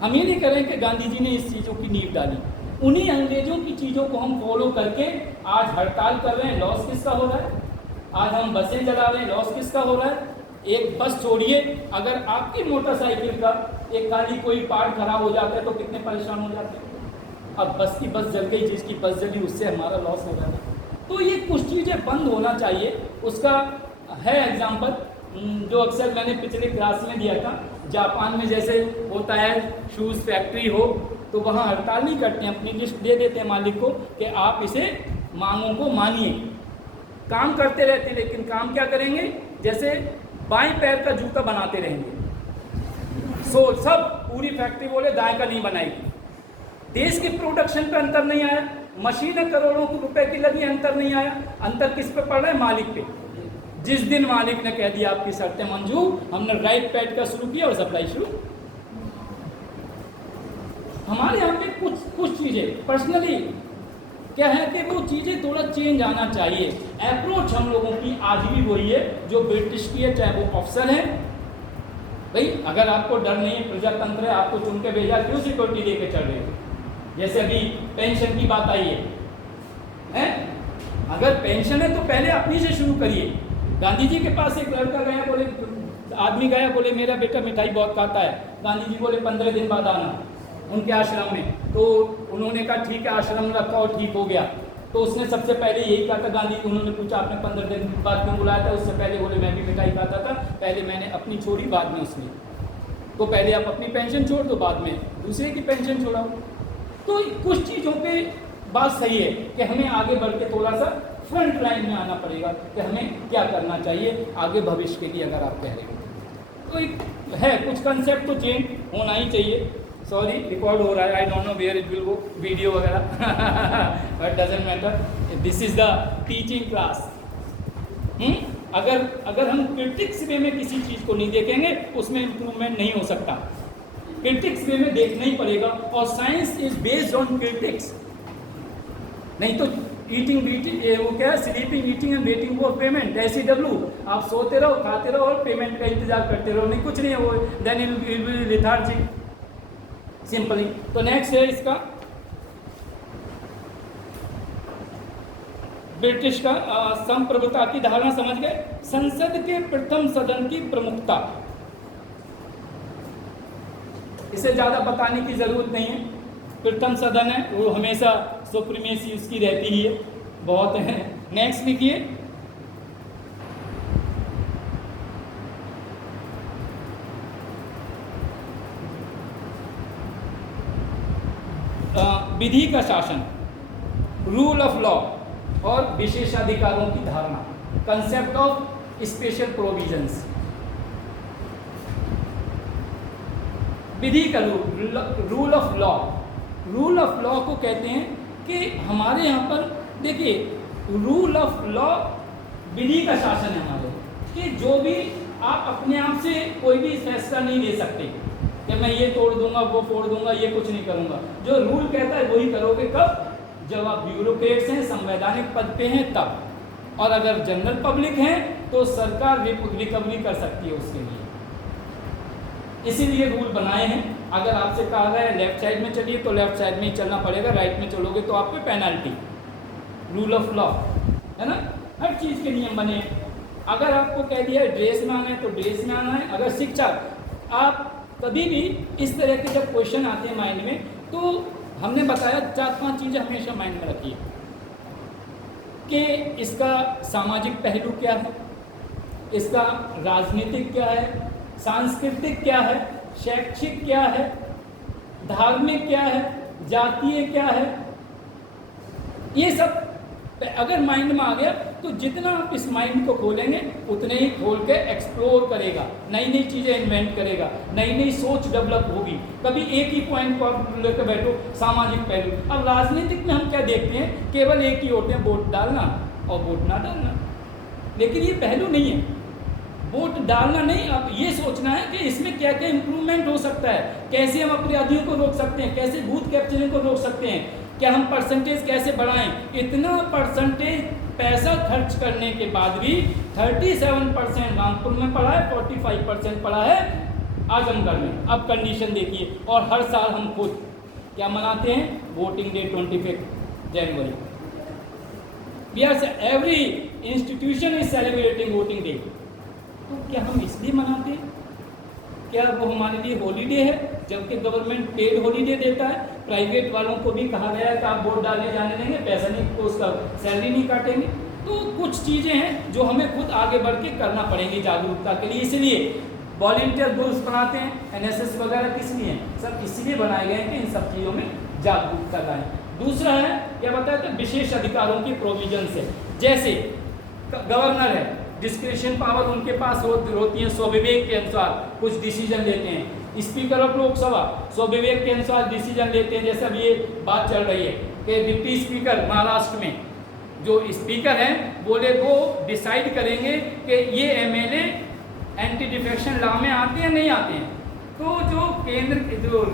हम ये नहीं करें कि गांधी जी ने इस चीज़ों की नींव डाली, उन्हीं अंग्रेजों की चीज़ों को हम फॉलो करके आज हड़ताल कर रहे हैं। लॉस किसका हो रहा है? आज हम बसें चला रहे हैं, लॉस किसका हो रहा है? एक बस छोड़िए, अगर आपकी मोटरसाइकिल का एक खाली कोई पार्ट खराब हो जाता है तो कितने परेशान हो जाते हैं। अब बस जल गई, जिसकी बस जली उससे हमारा लॉस हो रहा है। तो ये कुछ चीज़ें बंद होना चाहिए। उसका है एग्जाम्पल जो अक्सर मैंने पिछले क्लास में दिया था, जापान में जैसे होता है, शूज़ फैक्ट्री हो तो वहाँ हड़ताल नहीं करते हैं, अपनी लिस्ट दे देते हैं मालिक को कि आप इसे मांगों को मानिए। काम करते रहते हैं, लेकिन काम क्या करेंगे? जैसे बाएं पैर का जूता बनाते रहेंगे, सब पूरी फैक्ट्री बोले दाएं का नहीं बनाएगी। देश के प्रोडक्शन पे अंतर नहीं आया, मशीनें करोड़ों रुपए की लगी, अंतर नहीं आया। अंतर किस पे पड़ रहा है? मालिक पे। जिस दिन मालिक ने कह दिया आपकी शर्तें मंजूर, हमने राइट पैड का शुरू किया और सप्लाई शुरू। हमारे यहाँ पे कुछ चीज़ें पर्सनली क्या है कि वो चीज़ें थोड़ा चेंज आना चाहिए। अप्रोच हम लोगों की आज भी वही है जो ब्रिटिश की है, चाहे वो ऑफिसर है। भाई अगर आपको डर नहीं है, प्रजातंत्र है, आपको चुन के भेजा, क्यों सिक्योरिटी दे के चल रहे हो? जैसे अभी पेंशन की बात आई है? अगर पेंशन है तो पहले अपनी से शुरू करिए। गांधी जी के पास एक लड़का गया, बोले आदमी गया, बोले मेरा बेटा मिठाई बहुत खाता है। गांधी जी बोले 15 दिन बाद आना उनके आश्रम में। तो उन्होंने कहा ठीक है, आश्रम रखा और ठीक हो गया। तो उसने सबसे पहले यही कहा था, गांधी उन्होंने पूछा आपने 15 दिन बाद क्यों बुलाया था? उससे पहले बोले मैं भी मिठाई खाता था, पहले मैंने अपनी छोड़ी बाद में उसने। तो पहले आप अपनी पेंशन छोड़ दो, बाद में दूसरे की पेंशन छोड़ाओ। तो कुछ चीज़ों पे बात सही है कि हमें आगे बढ़ के थोड़ा सा फ्रंट लाइन में आना पड़ेगा कि हमें क्या करना चाहिए आगे भविष्य के लिए, अगर आप कह रहे हो तो एक है कुछ कंसेप्ट तो चेंज होना ही चाहिए। सॉरी रिकॉर्ड हो रहा है, I don't know where it will go, video वगैरह, but doesn't matter, this is the teaching class. अगर हम क्रिटिक्स वे में किसी चीज़ को नहीं देखेंगे उसमें इम्प्रूवमेंट नहीं हो सकता। क्रिटिक्स वे में देखना ही पड़ेगा, और science is based on critics. नहीं तो ईटिंग वो क्या है, sleeping eating and waiting for payment, SEW। आप सोते रहो, खाते रहो और पेमेंट का इंतजार करते रहो, नहीं कुछ नहीं है वो, then it will be lethargic simply. तो नेक्स्ट है इसका ब्रिटिश का संप्रभुता की धारणा समझ गए। संसद के प्रथम सदन की प्रमुखता, इसे ज़्यादा बताने की ज़रूरत नहीं है। प्रथम सदन है वो हमेशा सुप्रीमेसी उसकी रहती ही है, बहुत है। नेक्स्ट लिखिए, विधि का शासन, रूल ऑफ लॉ और विशेषाधिकारों की धारणा, कंसेप्ट ऑफ स्पेशल प्रोविजंस। विधि का rule of law, rule of law को कहते हैं कि हमारे यहाँ पर देखिए रूल ऑफ लॉ विधि का शासन है हमारे, कि जो भी आप अपने आप से कोई भी फैसला नहीं ले सकते कि मैं ये तोड़ दूंगा, वो फोड़ दूंगा, ये कुछ नहीं करूंगा। जो रूल कहता है वही करोगे। कब? जब आप ब्यूरोक्रेट्स हैं, संवैधानिक पद पे हैं तब। और अगर जनरल पब्लिक हैं तो सरकार रिकवरी कर सकती है उसके लिए, इसीलिए रूल बनाए हैं। अगर आपसे कहा गया है लेफ्ट साइड में चलिए तो लेफ्ट साइड में ही चलना पड़ेगा, राइट में चलोगे तो आप पे पेनल्टी। रूल ऑफ लॉ है ना, हर चीज़ के नियम बने हैं। अगर आपको कह दिया है ड्रेस में आना है तो ड्रेस में आना है। अगर शिक्षा, आप कभी भी इस तरह के जब क्वेश्चन आते हैं माइंड में, तो हमने बताया 4-5 चीज़ें हमेशा माइंड में रखिए कि इसका सामाजिक पहलू क्या है, इसका राजनीतिक क्या है, सांस्कृतिक क्या है, शैक्षिक क्या है, धार्मिक क्या है, जातीय क्या है। ये सब अगर माइंड में आ गया तो जितना आप इस माइंड को खोलेंगे उतने ही खोल के एक्सप्लोर करेगा, नई नई चीज़ें इन्वेंट करेगा, नई नई सोच डेवलप होगी। कभी एक ही पॉइंट को आप लेकर बैठो, सामाजिक पहलू। अब राजनीतिक में हम क्या देखते हैं, केवल एक ही होते हैं, वोट डालना और वोट ना डालना। लेकिन ये पहलू नहीं है, वोट डालना नहीं, अब ये सोचना है कि इसमें क्या क्या इम्प्रूवमेंट हो सकता है, कैसे हम अपराधियों को रोक सकते हैं, कैसे बूथ कैप्चरिंग को रोक सकते हैं, क्या हम परसेंटेज कैसे बढ़ाएं। इतना परसेंटेज पैसा खर्च करने के बाद भी 37% रामपुर में पड़ा है, 45% पड़ा है आजमगढ़ में। अब कंडीशन देखिए, और हर साल हम खुद क्या मनाते हैं, voting day 25 January. Every institution is celebrating voting day. तो क्या हम इसलिए मनाते हैं? क्या वो हमारे लिए हॉलीडे है, जबकि गवर्नमेंट पेड हॉलीडे देता है। प्राइवेट वालों को भी कहा गया है कि आप वोट डालने जाने देंगे, पैसा नहीं, तो उसका सैलरी नहीं काटेंगे। तो कुछ चीज़ें हैं जो हमें खुद आगे बढ़ के करना पड़ेंगी जागरूकता के लिए। इसलिए वॉलंटियर ग्रुप्स बनाते हैं, NSS वगैरह किस लिए हैं, सब इसलिए बनाए गए हैं कि इन सब चीज़ों में जागरूकता लाएं। दूसरा है क्या बताया था, विशेष अधिकारों की प्रोविजन से। जैसे गवर्नर है, डिस्क्रिशन पावर उनके पास होती है, स्वविवेक के अनुसार कुछ डिसीजन लेते हैं। स्पीकर ऑफ लोकसभा स्वविवेक के अनुसार डिसीजन लेते हैं। जैसे अब ये बात चल रही है कि डिप्टी स्पीकर महाराष्ट्र में जो स्पीकर हैं बोले वो डिसाइड करेंगे कि ये MLA एंटी डिफेक्शन लॉ में आते हैं नहीं आते हैं। तो जो केंद्र जो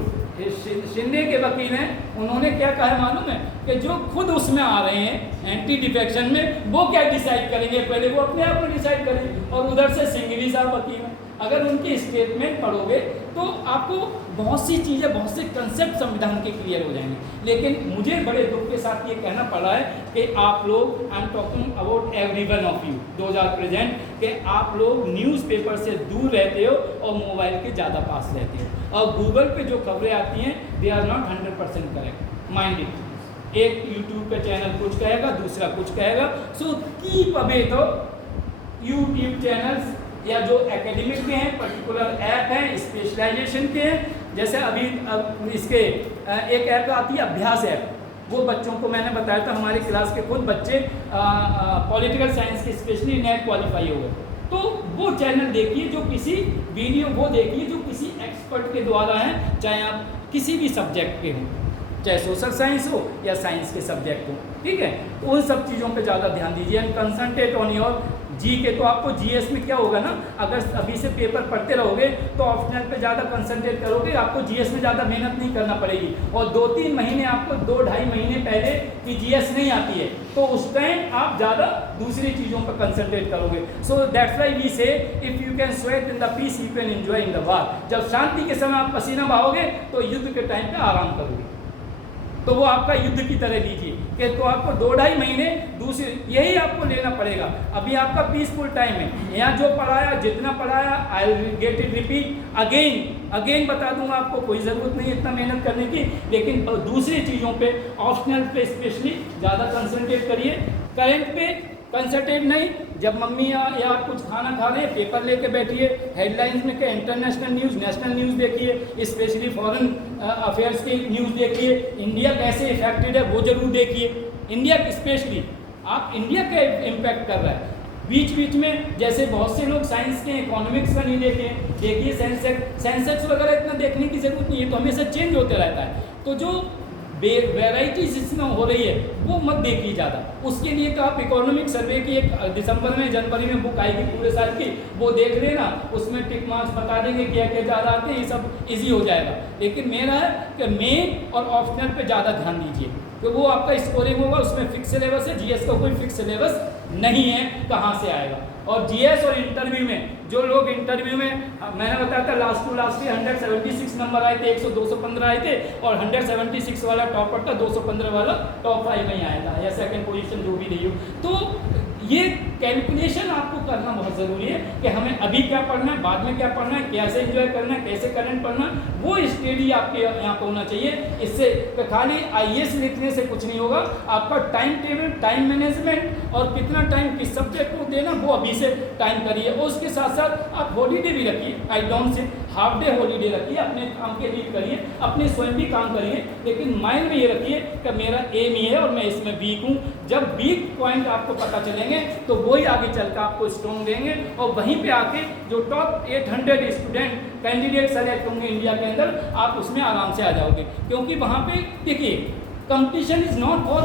शिंदे के वकील हैं, उन्होंने क्या कहा है मालूम है कि जो खुद उसमें आ रहे हैं एंटी डिफेक्शन में, वो क्या डिसाइड करेंगे, पहले वो अपने आप में डिसाइड करेंगे। और उधर से सिंघवी साहब वकील हैं, अगर उनकी स्टेटमेंट पढ़ोगे तो आपको बहुत सी चीज़ें, बहुत से कंसेप्ट संविधान के क्लियर हो जाएंगे। लेकिन मुझे बड़े दुख के साथ ये कहना पड़ा है कि आप लोग, I am talking about every one of you, those are present, कि आप लोग न्यूज़पेपर से दूर रहते हो और मोबाइल के ज़्यादा पास रहते हो, और गूगल पे जो खबरें आती हैं they are not 100% correct, mind it. एक यूट्यूब का चैनल कुछ कहेगा, दूसरा कुछ कहेगा। सो कीप अवे दो यूट्यूब चैनल्स या जो एकेडमिक के हैं, पर्टिकुलर ऐप हैं, स्पेशलाइजेशन के हैं। जैसे अभी अब इसके एक ऐप आती है अभ्यास ऐप, वो बच्चों को मैंने बताया था, हमारे क्लास के खुद बच्चे पॉलिटिकल साइंस के स्पेशली नेट क्वालिफाई हो गए। तो वो चैनल देखिए, जो किसी वीडियो वो देखिए जो किसी एक्सपर्ट के द्वारा है, चाहे आप किसी भी सब्जेक्ट के हों, चाहे सोशल साइंस हो या साइंस के सब्जेक्ट हो, ठीक है। उन सब चीज़ों पे ज़्यादा ध्यान दीजिए एंड कंसंट्रेट ऑन योर जी के। तो आपको जीएस में क्या होगा ना, अगर अभी से पेपर पढ़ते रहोगे तो ऑप्शनल पे ज़्यादा कंसंट्रेट करोगे, आपको जीएस में ज़्यादा मेहनत नहीं करना पड़ेगी। और 2-3 महीने, आपको 2-2.5 महीने पहले की जीएस नहीं आती है तो उस टाइम आप ज़्यादा दूसरी चीज़ों पर कंसंट्रेट करोगे। So that's why we say if you can sweat in the peace you can enjoy in the war. जब शांति के समय आप पसीना बहाओगे तो युद्ध के टाइम पे आराम करोगे। तो वो आपका युद्ध की तरह लीजिए कि तो आपको 2-2.5 महीने दूसरे यही आपको लेना पड़ेगा। अभी आपका पीसफुल टाइम है, यहाँ जो पढ़ाया, जितना पढ़ाया, I will get it repeat again बता दूंगा आपको, कोई ज़रूरत नहीं है इतना मेहनत करने की। लेकिन दूसरी चीज़ों पे, ऑप्शनल पे स्पेशली ज़्यादा कंसंट्रेट करिए। करंट पे कंसंट्रेट नहीं, जब मम्मी या आप कुछ खाना खा रहे हैं पेपर लेके बैठिए, हेडलाइंस में क्या इंटरनेशनल न्यूज़, नेशनल न्यूज़ देखिए, स्पेशली फॉरेन अफेयर्स की न्यूज़ देखिए, इंडिया कैसे इफेक्टेड है वो जरूर देखिए। इंडिया स्पेशली आप इंडिया का इम्पैक्ट कर रहा है। बीच में जैसे बहुत से लोग साइंस के, इकोनॉमिक्स का नहीं देखिए सेंसेक्स वगैरह इतना देखने की जरूरत नहीं है, तो हमेशा चेंज होते रहता है। तो जो वेराइटीज इसमें हो रही है वो मत देखिए ज़्यादा। उसके लिए तो आप इकोनॉमिक सर्वे की एक दिसंबर में, जनवरी में बुक आएगी पूरे साल की, वो देख लेना, उसमें टिक मार्क्स बता देंगे क्या क्या ज़्यादा आते हैं, ये सब इजी हो जाएगा। लेकिन मेरा है कि मेन और ऑप्शनल पे ज़्यादा ध्यान दीजिए, तो वो आपका स्कोरिंग होगा, उसमें फिक्स सिलेबस है। जीएस का कोई फिक्स सिलेबस नहीं है, कहाँ से आएगा। और जीएस और इंटरव्यू में, जो लोग इंटरव्यू में, मैंने बताया था लास्ट ईयर 176 नंबर आए थे, 100-215 आए थे, और 176 वाला टॉपर था, 215 वाला टॉप 5 में आया था, या सेकंड पोजीशन जो भी रही हो। तो ये कैलकुलेशन आपको करना बहुत ज़रूरी है कि हमें अभी क्या पढ़ना है, बाद में क्या पढ़ना है, कैसे एंजॉय करना है, कैसे करंट पढ़ना है, वो स्टडी आपके यहाँ पर होना चाहिए। इससे खाली आईएएस लिखने से कुछ नहीं होगा, आपका टाइम टेबल, टाइम मैनेजमेंट और कितना टाइम किस सब्जेक्ट को देना वो अभी से टाइम करिए। और उसके साथ साथ आप हॉलीडे भी रखिए, I don't say half day holiday रखिए, अपने काम के लिए करिए, अपने स्वयं भी काम करिए, लेकिन माइंड में ये रखिए कि मेरा एम ये है और मैं इसमें वीक हूँ। जब वीक पॉइंट आपको पता चलेंगे तो वही आगे चलकर आपको स्ट्रॉन्ग देंगे, और वहीं पे आके जो टॉप 800 स्टूडेंट कैंडिडेट सेलेक्ट होंगे इंडिया के अंदर, आप उसमें आराम से आ जाओगे। क्योंकि वहाँ पे देखिए, competition is not for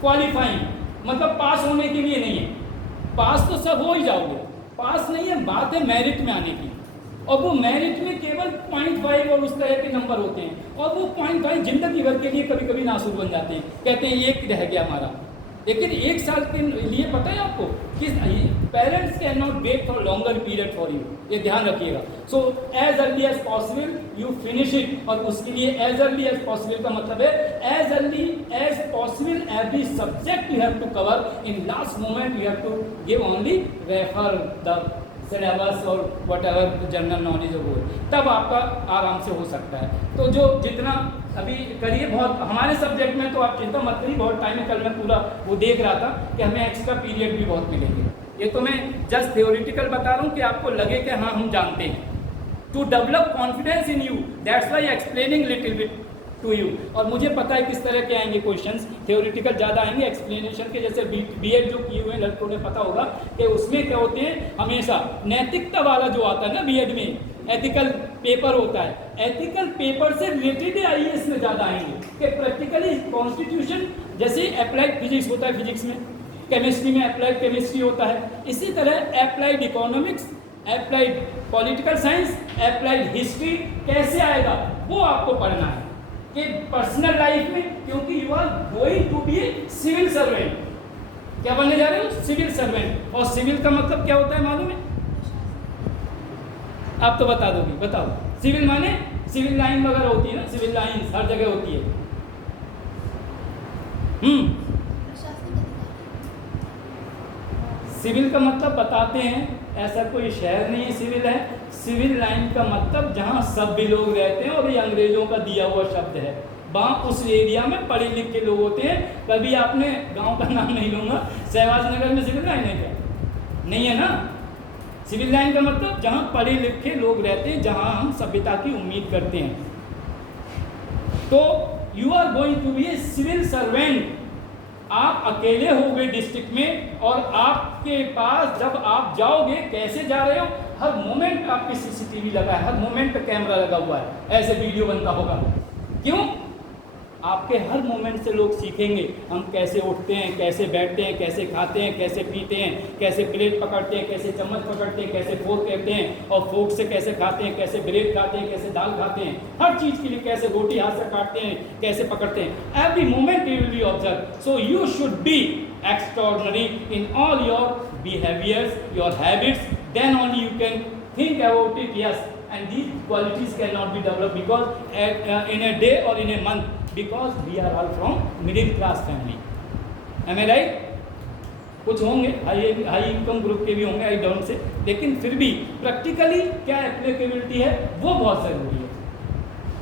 qualifying, मतलब पास होने के लिए नहीं है, पास तो सब हो ही जाओगे, पास नहीं है, बात है मेरिट में आने की। और वो मेरिट में केवल 0.5 और उस तरह के नंबर होते हैं, और वो 0.5 जिंदगी भर के लिए कभी कभी नासूर बन जाते हैं। कहते हैं एक रह गया हमारा, लेकिन 1 साल के लिए पता है आपको कि parents can not wait for longer period for you, ये ध्यान रखिएगा। So as early as possible you finish it, और उसके लिए एज अर्ली एज पॉसिबल का मतलब है as early as possible every subject you have to cover, in last moment you have to give only refer the syllabus और whatever general knowledge हो, तब आपका आराम से हो सकता है। तो जो जितना अभी करिए, बहुत हमारे सब्जेक्ट में तो आप चिंता मत करिए, बहुत टाइम है। कल मैं पूरा वो देख रहा था कि हमें एक्स्ट्रा पीरियड भी बहुत मिलेंगे। ये तो मैं जस्ट थियोरिटिकल बता रहा हूँ कि आपको लगे कि हाँ हम जानते हैं। To develop confidence in you, that's why explaining little bit to you. और मुझे पता है किस तरह के आएंगे क्वेश्चंस, थियोरिटिकल ज़्यादा आएंगे, एक्सप्लेनेशन के। जैसे बीएड जो किए हुए लड़कों ने पता होगा कि उसमें क्या होते हैं, हमेशा नैतिकता वाला जो आता है ना बीएड में, एथिकल पेपर होता है, एथिकल पेपर से रिलेटेड आईएएस में ज़्यादा आएंगे कि प्रैक्टिकली कॉन्स्टिट्यूशन, जैसे अप्लाइड फिजिक्स होता है फिजिक्स में, केमिस्ट्री में अप्लाइड केमिस्ट्री होता है, इसी तरह applied economics, applied political science, applied history कैसे आएगा, वो आपको पढ़ना है कि पर्सनल लाइफ में, क्योंकि you are going to be a civil servant. क्या बनने जा रहे हो? Civil servant. और सिविल का मतलब क्या होता है मालूम है? आप तो बता दोगी, बताओ। सिविल माने सिविल लाइन वगैरह होती है ना, सिविल लाइन हर जगह होती है। सिविल का मतलब बताते हैं, ऐसा कोई शहर नहीं सिविल है। सिविल लाइन का मतलब जहाँ सभ्य लोग रहते हैं, और ये अंग्रेजों का दिया हुआ शब्द है। वहाँ उस एरिया में पढ़े लिखे लोग होते हैं। कभी आपने गांव का नाम नहीं लूँगा, शहबाज नगर में सिविल लाइन है क्या? नहीं है ना। सिविल लाइन का मतलब जहाँ पढ़े लिखे लोग रहते हैं, जहाँ हम सभ्यता की उम्मीद करते हैं। तो you are going to be a civil servant. आप अकेले होगे डिस्ट्रिक्ट में, और आपके पास जब आप जाओगे, कैसे जा रहे हो? हर मोमेंट आपके सीसीटीवी लगा है, हर मोमेंट पे कैमरा लगा हुआ है, ऐसे वीडियो बनता होगा। क्यों? आपके हर मोमेंट से लोग सीखेंगे हम कैसे उठते हैं, कैसे बैठते हैं, कैसे खाते हैं, कैसे पीते हैं, कैसे प्लेट पकड़ते हैं, कैसे चम्मच पकड़ते हैं, कैसे फोर्क कहते हैं, और फोर्क से कैसे खाते हैं, कैसे ब्रेड खाते हैं, कैसे दाल खाते हैं, हर चीज़ के लिए कैसे रोटी हाथ से काटते हैं, कैसे पकड़ते हैं। Every moment you will be observe. So you should be extraordinary in all your behaviours, your habits, then only you can think about it. Yes, and these qualities cannot be developed because in a day or in a month, because we are all from middle class family. Am I right? कुछ होंगे high income group के भी होंगे, I don't say, लेकिन फिर भी practically क्या applicability है वो बहुत ज़रूरी है।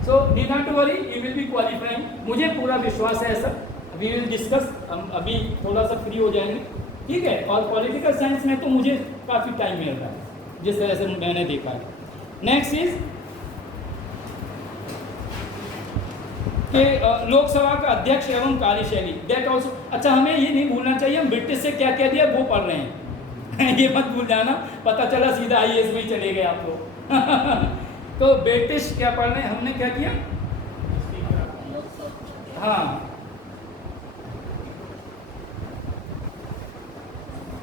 So do not to worry, you will be qualifying. मुझे पूरा विश्वास है ऐसा। वी विल डिस्कस, हम अभी थोड़ा सा फ्री हो जाएंगे, ठीक है। और पॉलिटिकल साइंस में तो मुझे काफ़ी टाइम मिल रहा है, जिस तरह से मैंने देखा है। नेक्स्ट इज कि लोकसभा का अध्यक्ष एवं कार्यशैली, दैट ऑल्सो। अच्छा, हमें ये नहीं भूलना चाहिए हम ब्रिटिश से क्या कह दिया वो पढ़ रहे हैं ये मत भूल जाना, पता चला सीधा IAS में ही चले गए आप लोग तो ब्रिटिश क्या पढ़ रहे हैं, हमने क्या किया? हाँ,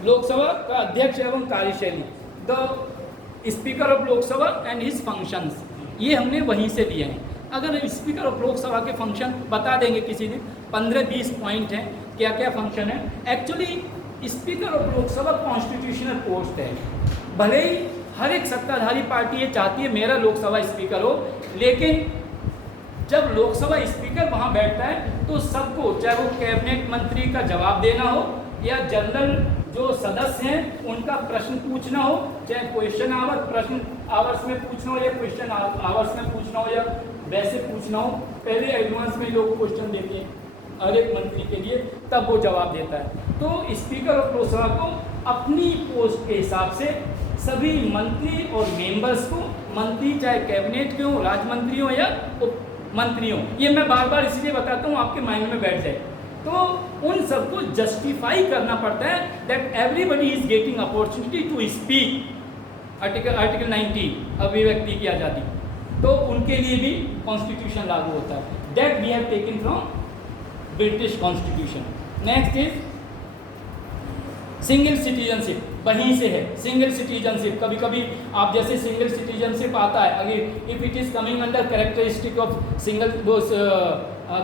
लोकसभा का अध्यक्ष एवं कार्यशैली, the speaker of Lok Sabha and his functions, ये हमने वहीं से लिए हैं। अगर स्पीकर ऑफ लोकसभा के फंक्शन बता देंगे किसी दिन, 15-20 पॉइंट हैं क्या क्या फंक्शन है। Actually speaker of Lok Sabha constitutional post है। भले ही हर एक सत्ताधारी पार्टी ये चाहती है मेरा लोकसभा स्पीकर हो, लेकिन जब लोकसभा स्पीकर वहाँ बैठता है तो सबको, चाहे वो कैबिनेट मंत्री का जवाब देना हो या जनरल जो सदस्य हैं उनका प्रश्न पूछना हो, चाहे क्वेश्चन आवर प्रश्न आवर्स में पूछना हो या क्वेश्चन आवर्स में पूछना हो या वैसे पूछना हो, पहले एडवांस में लोग क्वेश्चन देते हैं हर एक मंत्री के लिए, तब वो जवाब देता है। तो स्पीकर ऑफ लोकसभा को अपनी पोस्ट के हिसाब से सभी मंत्री और मेंबर्स को, मंत्री चाहे कैबिनेट के हों, राज्य हो या उप मंत्री हो, ये मैं बार बार इसलिए बताता हूँ आपके माइंड में बैठ जाए, तो उन सबको जस्टिफाई करना पड़ता है that everybody is getting opportunity to speak. Article 90 अभिव्यक्ति की आज़ादी, तो उनके लिए भी कॉन्स्टिट्यूशन लागू होता है। That we have taken from British constitution. Next is single citizenship, वहीं से है सिंगल सिटीजनशिप। कभी कभी आप जैसे सिंगल सिटीजनशिप आता है, अगर if it is coming under characteristic of single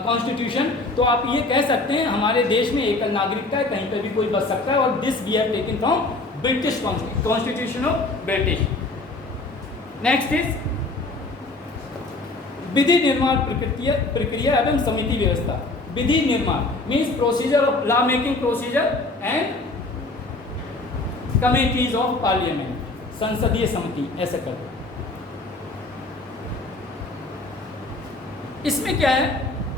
constitution, तो आप ये कह सकते हैं हमारे देश में एकल नागरिकता है, कहीं पर भी कोई बच सकता है, और this we have taken from British constitution of British. Next is विधि निर्माण प्रक्रिया एवं समिति व्यवस्था। विधि निर्माण means procedure of law making procedure and committees of parliament, संसदीय समिति, ऐसा कर। इसमें क्या है,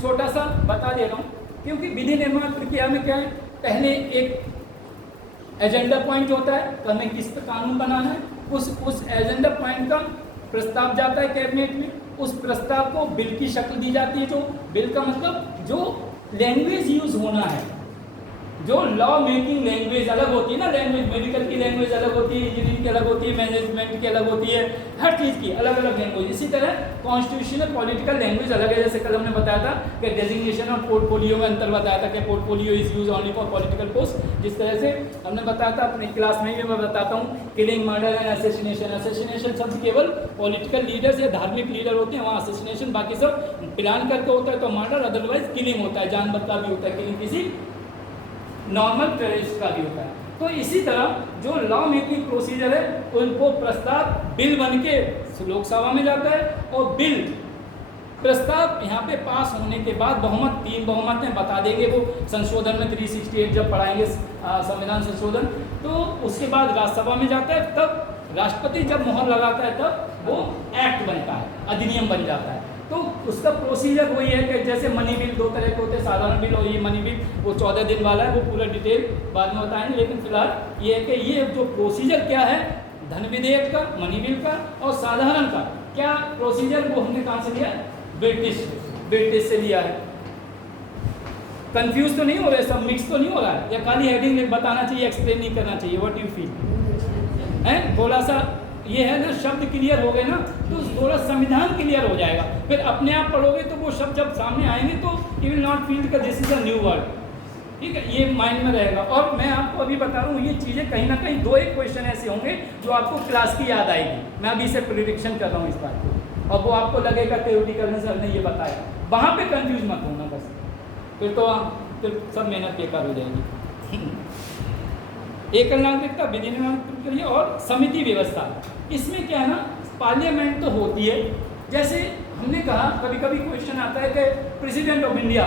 छोटा सा बता दे रहा हूँ, क्योंकि विधि निर्माण प्रक्रिया में क्या है, पहले एक एजेंडा पॉइंट होता है, हमें किस पर कानून बनाना है, उस एजेंडा पॉइंट का प्रस्ताव जाता है कैबिनेट में, उस प्रस्ताव को बिल की शक्ल दी जाती है। जो बिल का मतलब जो लैंग्वेज यूज होना है, जो लॉ मेकिंग लैंग्वेज अलग होती है ना, लैंग्वेज मेडिकल की लैंग्वेज अलग होती है, इंजीनियरिंग की अलग होती है, मैनेजमेंट की अलग होती है, हर चीज़ की अलग अलग लैंग्वेज। इसी तरह कॉन्स्टिट्यूशनल पॉलिटिकल लैंग्वेज अलग है। जैसे कल हमने बताया था कि डेजिग्नेशन और पोर्टफोलियो में अंतर बताया था कि portfolio is use only for political post. जिस तरह से हमने बताया था अपनी क्लास में भी मैं बताता हूँ, killing, murder and assassination. Assassination शब्द केवल पॉलिटिकल लीडर्स या धार्मिक लीडर होते हैं, वहाँ असैसिनेशन बाकी सब प्लान करके होता है। तो मर्डर अदरवाइज किलिंग होता है, जानवर का भी होता है, किलिंग किसी नॉर्मल टेररिस्ट का भी होता है। तो इसी तरह जो लॉ मेकिंग प्रोसीजर है उनको प्रस्ताव बिल बन के लोकसभा में जाता है, और बिल प्रस्ताव यहाँ पे पास होने के बाद बहुमत, 3 बहुमत में बता देंगे वो संशोधन में 368 जब पढ़ाएंगे संविधान संशोधन, तो उसके बाद राज्यसभा में जाता है। तब राष्ट्रपति जब मोहर लगाता है तब वो एक्ट बनता है, अधिनियम बन जाता है। तो उसका प्रोसीजर वही है कि जैसे मनी बिल 2 तरह के होते हैं, साधारण बिल और ये मनी बिल, वो 14 दिन वाला है, वो पूरा डिटेल बाद में बताएंगे। लेकिन फिलहाल ये है कि ये जो प्रोसीजर क्या है धन विधेयक का, मनी बिल का और साधारण का, क्या प्रोसीजर वो हमने कहाँ से लिया है? ब्रिटिश से लिया है। कंफ्यूज तो नहीं हो रहे, सब मिक्स तो नहीं हो रहा है, या खाली हेडिंग बताना चाहिए, एक्सप्लेन नहीं करना चाहिए? व्हाट यू फील है? थोड़ा सा ये है ना, शब्द क्लियर हो गए ना तो थोड़ा संविधान क्लियर हो जाएगा। फिर अपने आप पढ़ोगे तो वो शब्द जब सामने आएंगे तो यू विल नॉट फील का this is a new word. ठीक है, ये माइंड में रहेगा। और मैं आपको अभी बता रहा हूँ ये चीज़ें कहीं ना कहीं 2-1 क्वेश्चन ऐसे होंगे जो आपको क्लास की याद आएगी। मैं अभी से प्रिडिक्शन कर रहा हूँ इस बात को, और वो आपको लगेगा थ्योरेटिकल में सर ने ये बताया, वहाँ पे कंफ्यूज मत होना बस, फिर सब मेहनत बेकार हो जाएगी। एकल नागरिकता, विधि निर्माण प्रक्रिया और समिति व्यवस्था, इसमें क्या है ना, पार्लियामेंट तो होती है। जैसे हमने कहा कभी कभी क्वेश्चन आता है कि प्रेसिडेंट ऑफ इंडिया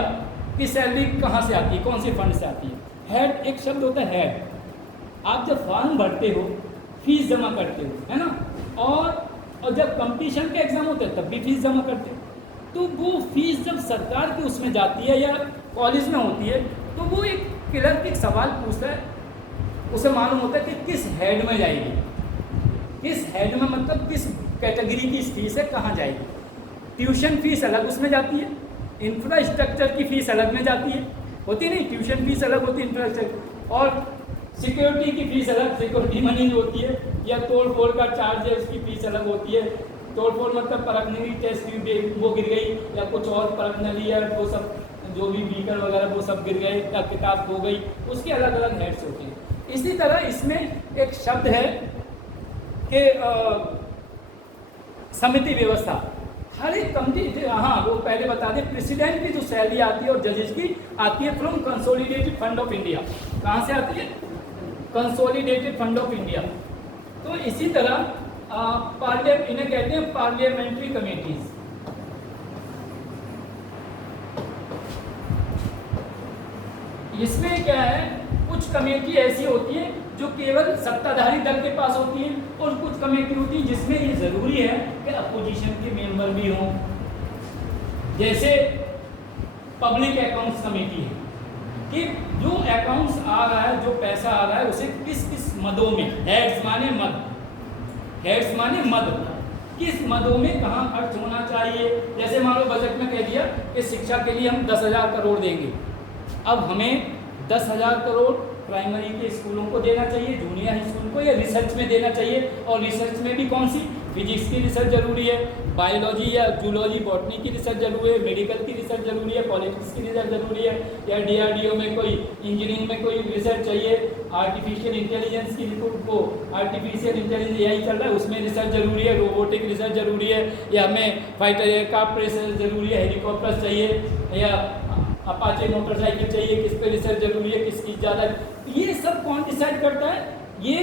की सैलरी कहाँ से आती है, कौन से फंड से आती है? हेड, एक शब्द होता है हेड। आप जब फॉर्म भरते हो, फीस जमा करते हो, है ना, और जब कंपटीशन के एग्जाम होते हैं तब भी फीस जमा करते हो, तो वो फीस जब सरकार की उसमें जाती है या कॉलेज में होती है, तो वो एक क्लर्क एक सवाल पूछता है, उसे मालूम होता है कि किस हेड में जाएगी, किस हेड में मतलब किस कैटेगरी की फीस है, कहाँ जाएगी। ट्यूशन फीस अलग उसमें जाती है, इंफ्रास्ट्रक्चर की फीस अलग में जाती है, होती नहीं, ट्यूशन फीस अलग होती है, इंफ्रास्ट्रक्चर, और सिक्योरिटी की फीस अलग, सिक्योरिटी मनी जो होती है, या तोड़ फोड़ का चार्ज है उसकी फीस अलग होती है। तोड़ फोड़ मतलब परखने की टेस्ट वो गिर गई, या कुछ और परखने लिया, वो सब जो भी बीकर वगैरह वो सब गिर गए, या किताब खो गई, उसके अलग अलग हेड्स होते हैं। इसी तरह इसमें एक शब्द है कि समिति व्यवस्था, हर एक कमिटी, हाँ वो पहले बता दें, प्रेसिडेंट की जो सैलरी आती है और जजेस की आती है from consolidated fund of India. कहाँ से आती है? Consolidated fund of India. तो इसी तरह इन्हें कहते हैं पार्लियामेंट्री कमेटीज। इसमें क्या है, कुछ कमेटी ऐसी होती है जो केवल सत्ताधारी दल के पास होती है, और कुछ कमेटी होती है जिसमें ये जरूरी है कि अपोजिशन के मेंबर भी हों। जैसे पब्लिक अकाउंट्स कमेटी है कि जो अकाउंट्स आ रहा है, जो पैसा आ रहा है, उसे किस किस मदों में, हेड्स माने मद, हेड्स माने मद, किस मदों में कहाँ खर्च होना चाहिए। जैसे मान लो बजट में कह दिया कि शिक्षा के लिए हम 10,000 करोड़ देंगे, अब हमें 10,000 करोड़ प्राइमरी के स्कूलों को देना चाहिए, जूनियर स्कूल को, या रिसर्च में देना चाहिए। और रिसर्च में भी कौन सी? फिजिक्स की रिसर्च जरूरी है, बायोलॉजी या जूलॉजी बॉटनी की रिसर्च जरूरी है, मेडिकल की रिसर्च जरूरी है, पॉलिटिक्स की रिसर्च जरूरी है, या DRDO में कोई इंजीनियरिंग में कोई रिसर्च चाहिए, आर्टिफिशियल इंटेलिजेंस की रिपोर्ट को, आर्टिफिशियल इंटेलिजेंस AI चल रहा है उसमें रिसर्च जरूरी है, रोबोटिक रिसर्च जरूरी है, या हमें फाइटर एयरक्राफ्ट रिसर्च जरूरी है, हेलीकॉप्टर चाहिए, या अपाचे मोटरसाइकिल चाहिए, किस पे रिसर्च जरूरी है, किसकी ज़्यादा, ये सब कौन डिसाइड करता है? ये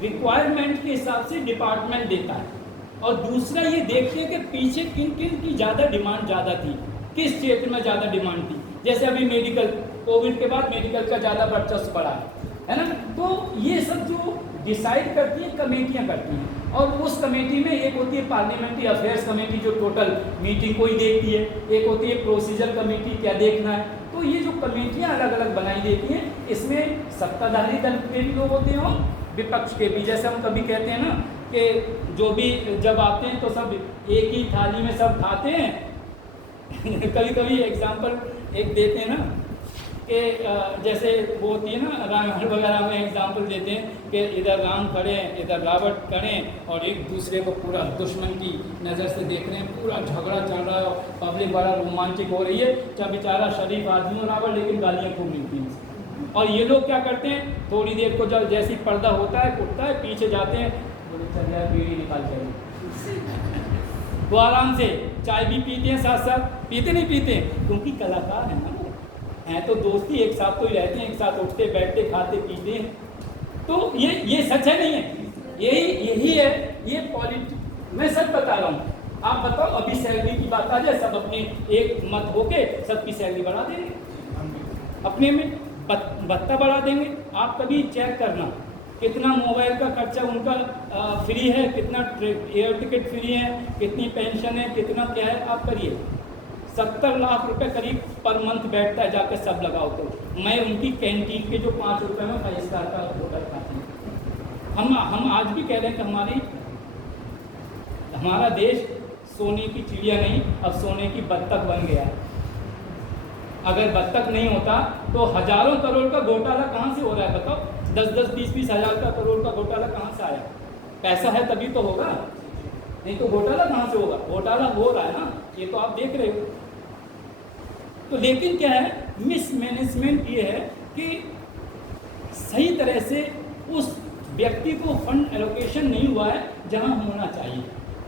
रिक्वायरमेंट के हिसाब से डिपार्टमेंट देता है। और दूसरा ये देखते हैं कि पीछे किन किन की ज़्यादा डिमांड ज़्यादा थी, किस क्षेत्र में ज़्यादा डिमांड थी। जैसे अभी मेडिकल, कोविड के बाद मेडिकल का ज़्यादा वर्चस्व बढ़ा है ना, तो ये सब जो डिसाइड करती हैं कमेटियाँ करती हैं। और उस कमेटी में एक होती है पार्लियामेंट्री अफेयर्स कमेटी जो टोटल मीटिंग को ही देखती है, एक होती है प्रोसीजर कमेटी, क्या देखना है। तो ये जो कमेटियाँ अलग अलग बनाई देती हैं, इसमें सत्ताधारी दल के भी लोग होते हैं और विपक्ष के भी। जैसे हम कभी कहते हैं ना कि जो भी जब आते हैं तो सब एक ही थाली में सब खाते हैं कभी कभी एग्जाम्पल एक देते हैं ना कि जैसे वो होती है ना रामायण वगैरह में एग्जाम्पल देते हैं कि इधर राम खड़े हैं, इधर रावण खड़े हैं और एक दूसरे को पूरा दुश्मन की नज़र से देख रहे हैं, पूरा झगड़ा चल रहा है, पब्लिक बड़ा रोमांचक हो रही है, चाहे बेचारा शरीफ आदमी हो रावण, लेकिन गालियाँ खूब मिलती हैं। और ये लोग क्या करते हैं, थोड़ी देर को जब जैसी पर्दा होता है उठता है, पीछे जाते हैं, बोले चल यार बीड़ी निकाल के वो आराम से चाय भी पीते हैं, साथ साथ पीते नहीं पीते क्योंकि कलाकार है ना, हैं तो दोस्ती, एक साथ तो ही रहते हैं, एक साथ उठते बैठते खाते पीते हैं। तो ये सच है नहीं है, यही है ये पॉलिटिक्स। मैं सच बता रहा हूँ, आप बताओ अभी सैलरी की बात आ जाए, सब अपने एक मत होके सबकी सैलरी बढ़ा देंगे, अपने में भत्ता बढ़ा देंगे। आप कभी चेक करना कितना मोबाइल का खर्चा उनका फ्री है, कितना एयर टिकट फ्री है, कितनी पेंशन है, कितना क्या है, आप करिए। 70 लाख रुपए करीब पर मंथ बैठता है, जाकर सब लगाओ तो। मैं उनकी कैंटीन के जो 5 रुपये में 5 स्टार का होटल खाती हूँ। हम आज भी कह रहे हैं कि हमारा देश सोने की चिड़िया नहीं, अब सोने की बत्तख बन गया। अगर बत्तख नहीं होता तो हजारों करोड़ का घोटाला कहाँ से हो रहा है बताओ? 10-10, 20-20 हज़ार का करोड़ का घोटाला कहाँ से आया? पैसा है तभी तो होगा, नहीं तो घोटाला कहाँ से होगा? घोटाला हो रहा है ना, ये तो आप देख रहे हो। तो लेकिन क्या है, मिसमैनेजमेंट ये है कि सही तरह से उस व्यक्ति को फंड एलोकेशन नहीं हुआ है जहाँ होना चाहिए।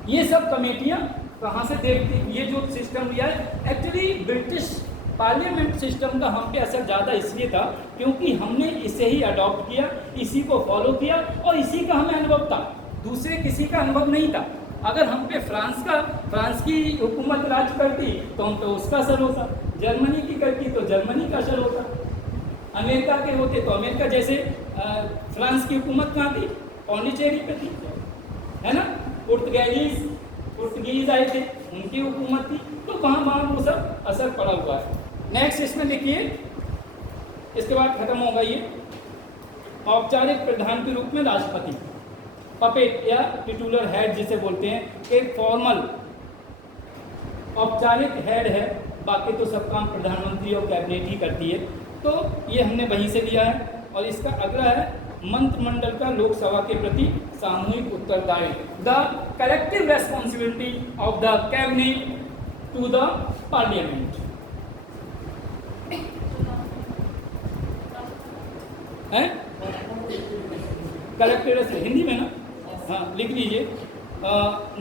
ये सब कमेटियाँ कहाँ से देखती, ये जो सिस्टम लिया है एक्चुअली ब्रिटिश पार्लियामेंट सिस्टम का हम पे असर ज़्यादा इसलिए था क्योंकि हमने इसे ही अडॉप्ट किया, इसी को फॉलो किया और इसी का हमें अनुभव था, दूसरे किसी का अनुभव नहीं था। अगर हम पे फ्रांस की हुकूमत राज करती तो हम पे उसका असर होता, जर्मनी की करती तो जर्मनी का असर होता, अमेरिका के होते तो अमेरिका, जैसे फ्रांस की हुकूमत कहाँ थी? पौंडीचेरी पे थी, है ना। पुर्तगीज आए थे, उनकी हुकूमत थी, तो वहाँ वो सब असर पड़ा हुआ है। नेक्स्ट इसमें देखिए, इसके बाद खत्म होगा ये। औपचारिक प्रधान के रूप में राष्ट्रपति, पपेट या टिटुलर हेड जिसे बोलते हैं, एक फॉर्मल औपचारिक हेड है, बाकी तो सब काम प्रधानमंत्री और कैबिनेट ही करती है। तो ये हमने वहीं से लिया है। और इसका अगला है मंत्रिमंडल का लोकसभा के प्रति सामूहिक उत्तरदायित्व, the collective responsibility of the cabinet to the parliament. है कलेक्टिव हिंदी में ना, हाँ लिख लीजिए,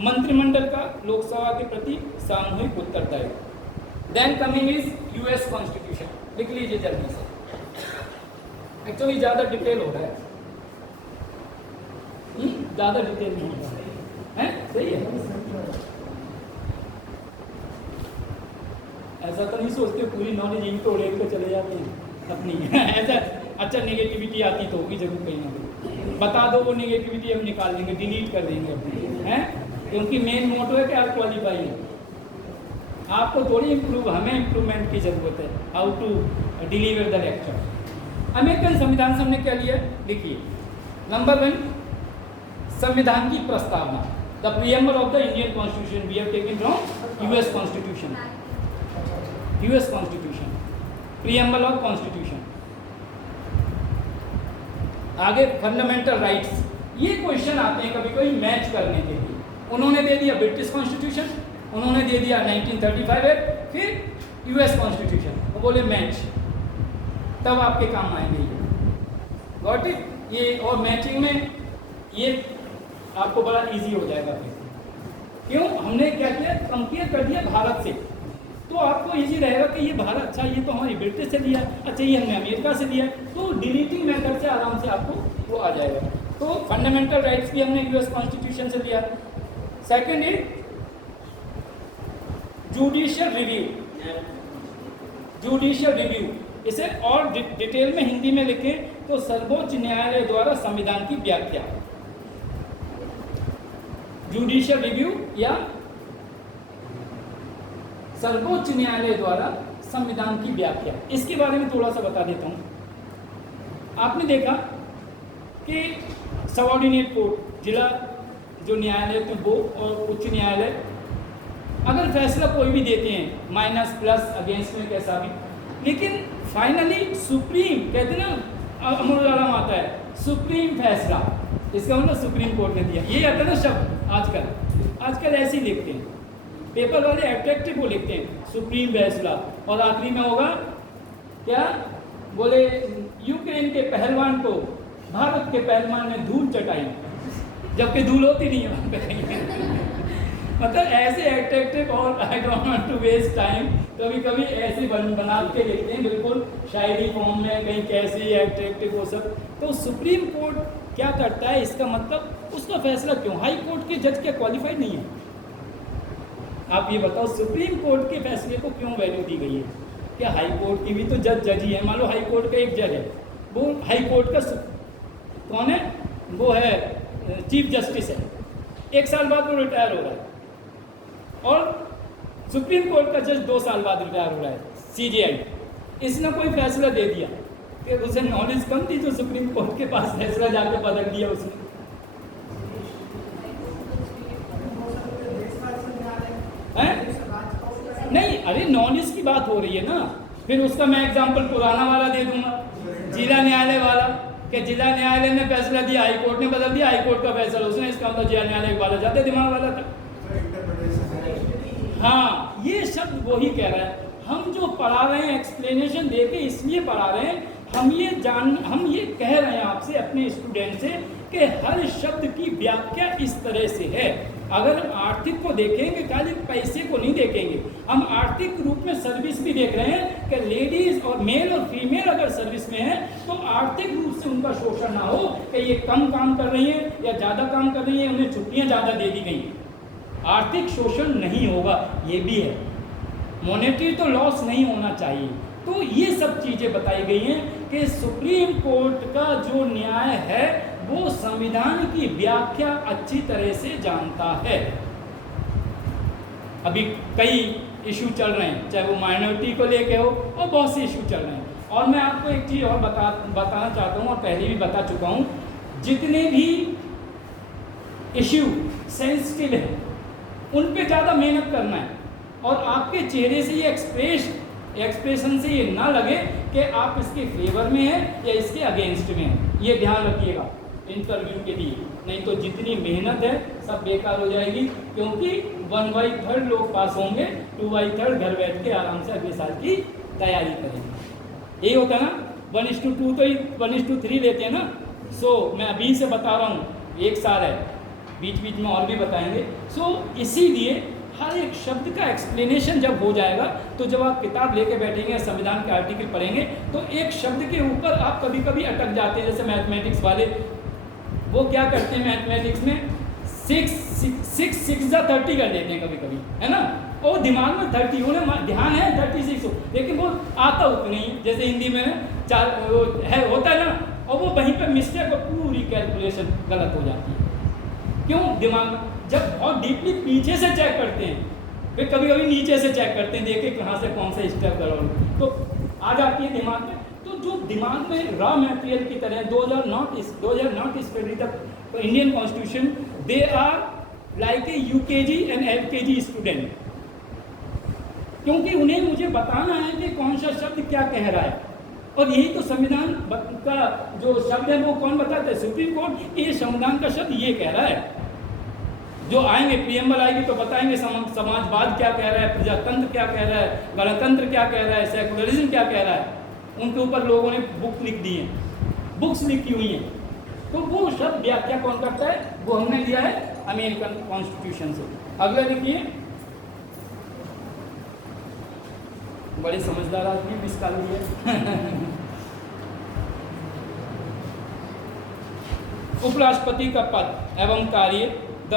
मंत्रिमंडल का लोकसभा के प्रति सामूहिक उत्तरदायित्व। Then coming is US constitution, लिख लीजिए जल्दी से, एक्चुअली ज़्यादा डिटेल हो रहा है, ज़्यादा डिटेल नहीं हो रहा है, सही है। ऐसा तो नहीं सोचते पूरी नॉलेज इनको उड़ेल कर चले जाते हैं अपनी ऐसा। अच्छा नेगेटिविटी आती तो होगी जरूर कहीं ना कहीं, बता दो वो नेगेटिविटी हम निकाल देंगे, डिलीट कर देंगे अपनी, हैं, क्योंकि मेन मोटो है कि आप क्वालिफाई हैं। आपको थोड़ी इम्प्रूव, हमें इम्प्रूवमेंट की ज़रूरत है, how to deliver the lecture. American संविधान से हमने क्या लिया, लिखिए। नंबर 1, संविधान की प्रस्तावना, the preamble of the Indian constitution we have taken from US constitution, US constitution, preamble of constitution. आगे फंडामेंटल राइट्स, ये क्वेश्चन आते हैं कभी कभी मैच करने के लिए। उन्होंने दे दिया ब्रिटिश कॉन्स्टिट्यूशन, उन्होंने दे दिया 1935 एक्ट, फिर यूएस कॉन्स्टिट्यूशन, वो बोले मैच, तब आपके काम आएंगे ये। Got it? ये और मैचिंग में ये आपको बड़ा इजी हो जाएगा फिर। क्यों? हमने क्या किया, कंपेयर कर दिया भारत से, तो आपको इजी रहेगा कि ये भारत, अच्छा ये तो हमारी ब्रिटिश से लिया, अच्छा ये हमने अमेरिका से लिया, तो डिलीटिंग मेथड से आराम से आपको वो आ जाएगा। तो फंडामेंटल राइट्स भी हमने यूएस कॉन्स्टिट्यूशन से लिया। Second is judicial review, judicial review, इसे और डिटेल में हिंदी में लिखें तो सर्वोच्च न्यायालय द्वारा संविधान की व्याख्या, जुडिशियल रिव्यू या सर्वोच्च न्यायालय द्वारा संविधान की व्याख्या। इसके बारे में थोड़ा सा बता देता हूँ। आपने देखा कि सबऑर्डिनेट कोर्ट, जिला जो न्यायालय थे वो और उच्च न्यायालय, अगर फैसला कोई भी देते हैं, माइनस प्लस अगेंस्ट में कैसा भी, लेकिन फाइनली सुप्रीम कहते ना, अमर उजाला में आता है सुप्रीम फैसला, इसका मतलब सुप्रीम कोर्ट ने दिया। ये आता है ना शब्द आजकल ऐसे ही लिखते हैं, पेपर वाले अट्रैक्टिव को लिखते हैं सुप्रीम फैसला, और आखिरी में होगा क्या, बोले यूक्रेन के पहलवान को भारत के पहलवान ने धूल चटाई, जबकि धूल होती नहीं है मतलब ऐसे अट्रैक्टिव, और I don't want to waste time, कभी कभी ऐसे बना के लिखते हैं बिल्कुल शायरी फॉर्म में, कहीं कैसे अट्रैक्टिव वो सब। तो सुप्रीम कोर्ट क्या करता है, इसका मतलब उसका फैसला क्यों, हाई कोर्ट के जज क्या क्वालिफाइड नहीं है? आप ये बताओ, सुप्रीम कोर्ट के फैसले को क्यों वैल्यू दी गई है? क्या हाई कोर्ट की भी तो जज ही है? मान लो हाई कोर्ट का एक जज है, वो हाई कोर्ट का कौन है, वो है चीफ जस्टिस है, 1 साल बाद वो रिटायर हो रहा है, और सुप्रीम कोर्ट का जज 2 साल बाद रिटायर हो रहा है, CJI। इसने कोई फैसला दे दिया कि उसे नॉलेज कम थी, जो सुप्रीम कोर्ट के पास फैसला जाके बदल दिया उसने। नहीं, अरे नॉलेज की बात हो रही है ना, फिर उसका मैं एग्जांपल पुराना वाला दे दूंगा, जिला न्यायालय वाला, कि जिला न्यायालय ने फैसला दिया, हाई कोर्ट ने बदल दिया, हाई कोर्ट का फैसला उसने, इसका मतलब जिला न्यायालय वाला ज्यादा दिमाग वाला था। हाँ, ये शब्द वही कह रहा है, हम जो पढ़ा रहे हैं एक्सप्लेनेशन देके इसलिए पढ़ा रहे हैं, हम ये कह रहे हैं आपसे, अपने स्टूडेंट से, कि हर शब्द की व्याख्या इस तरह से है। अगर हम आर्थिक को देखेंगे, खाली पैसे को नहीं देखेंगे, हम आर्थिक रूप में सर्विस भी देख रहे हैं कि लेडीज और मेल और फीमेल अगर सर्विस में है तो आर्थिक रूप से उनका शोषण ना हो कि ये कम काम कर रही है या ज़्यादा काम कर रही है, उन्हें छुट्टियां ज़्यादा दे दी गई, आर्थिक शोषण नहीं होगा, ये भी है। मॉनेटरी तो लॉस नहीं होना चाहिए। तो ये सब चीज़ें बताई गई हैं कि सुप्रीम कोर्ट का जो न्याय है वो संविधान की व्याख्या अच्छी तरह से जानता है। अभी कई इशू चल रहे हैं, चाहे वो माइनॉरिटी को लेके हो, और बहुत से इशू चल रहे हैं। और मैं आपको एक चीज़ और बताना चाहता हूँ, और पहले भी बता चुका हूँ, जितने भी इशू सेंसिटिव हैं उन पे ज़्यादा मेहनत करना है, और आपके चेहरे से ये एक्सप्रेशन से ये ना लगे कि आप इसके फेवर में हैं या इसके अगेंस्ट में हैं। ये ध्यान रखिएगा इंटरव्यू के लिए, नहीं तो जितनी मेहनत है सब बेकार हो जाएगी, क्योंकि 1/3 लोग पास होंगे, 2/3 घर बैठ के आराम से अगले साल की तैयारी करेंगे। यही होता है ना, 1:2 तो 1:3 लेते हैं ना। मैं अभी से बता रहा हूँ, 1 साल है, बीच बीच में और भी बताएंगे। इसीलिए हर एक शब्द का एक्सप्लेनेशन जब हो जाएगा, तो जब आप किताब लेके बैठेंगे, संविधान के आर्टिकल पढ़ेंगे, तो एक शब्द के ऊपर आप कभी कभी अटक जाते हैं। जैसे मैथमेटिक्स वाले, वो क्या करते हैं मैथमेटिक्स में, 6 × 30 कर देते हैं कभी कभी, है ना, और दिमाग में 30, उन्हें ध्यान है 36 हो, लेकिन वो आता उतना नहीं। जैसे हिंदी में 4 होता है ना, और वो वहीं पर मिस्टेक और पूरी कैलकुलेशन गलत हो जाती है। क्यों? दिमाग जब बहुत डीपली पीछे से चेक करते हैं, फिर कभी कभी नीचे से चेक करते हैं, देखे कहाँ से कौन सा स्टेप करो, तो आ जाती है दिमाग में। तो जो दिमाग में रॉ मटेरियल की तरह, those are not studied the Indian Constitution, they are like a UKG and LKG student, क्योंकि उन्हें मुझे बताना है कि कौन सा शब्द क्या कह रहा है, और यही तो संविधान का जो शब्द है वो कौन बताता है? Supreme court. ये संविधान का शब्द ये कह रहा है। जो आएंगे, प्रीएम्बल आएगी तो बताएंगे समाजवाद क्या कह रहा है, प्रजातंत्र क्या कह रहा है, गणतंत्र क्या कह रहा है, सेकुलरिज्म क्या कह रहा है। उनके ऊपर लोगों ने बुक्स लिखी हुई हैं। तो वो शब्द व्याख्या कौन करता है? वो हमने लिया है अमेरिकन कॉन्स्टिट्यूशन से। अगला देखिए, बड़े समझदार आदमी इसका लिए उपराष्ट्रपति का पद एवं कार्य, the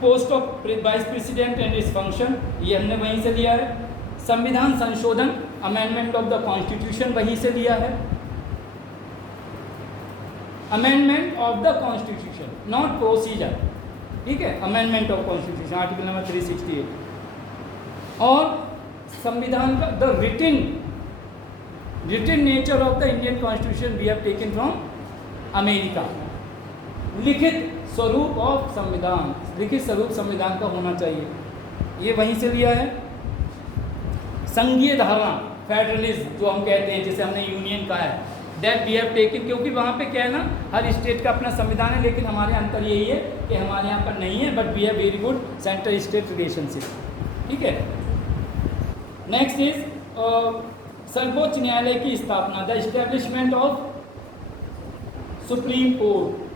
post of vice president and its function, ये हमने वहीं से लिया है। संविधान संशोधन, अमेंडमेंट ऑफ द कॉन्स्टिट्यूशन, वहीं से लिया है। Amendment of the constitution, not procedure, ठीक है, amendment of constitution, article number 368। और संविधान का the written nature of the Indian constitution we have taken from America. लिखित स्वरूप ऑफ संविधान, लिखित स्वरूप संविधान का होना चाहिए, ये वहीं से लिया है। संघीय धारणा, फेडरलिज्म जो हम कहते हैं, जिसे हमने यूनियन कहा है, दैट वी हैव टेकन, क्योंकि वहाँ पे क्या है ना, हर स्टेट का अपना संविधान है, लेकिन हमारे अंतर यही है कि हमारे यहाँ पर नहीं है, but we have very good central state relationship, ठीक है। नेक्स्ट इज सर्वोच्च न्यायालय की स्थापना, the establishment of supreme court.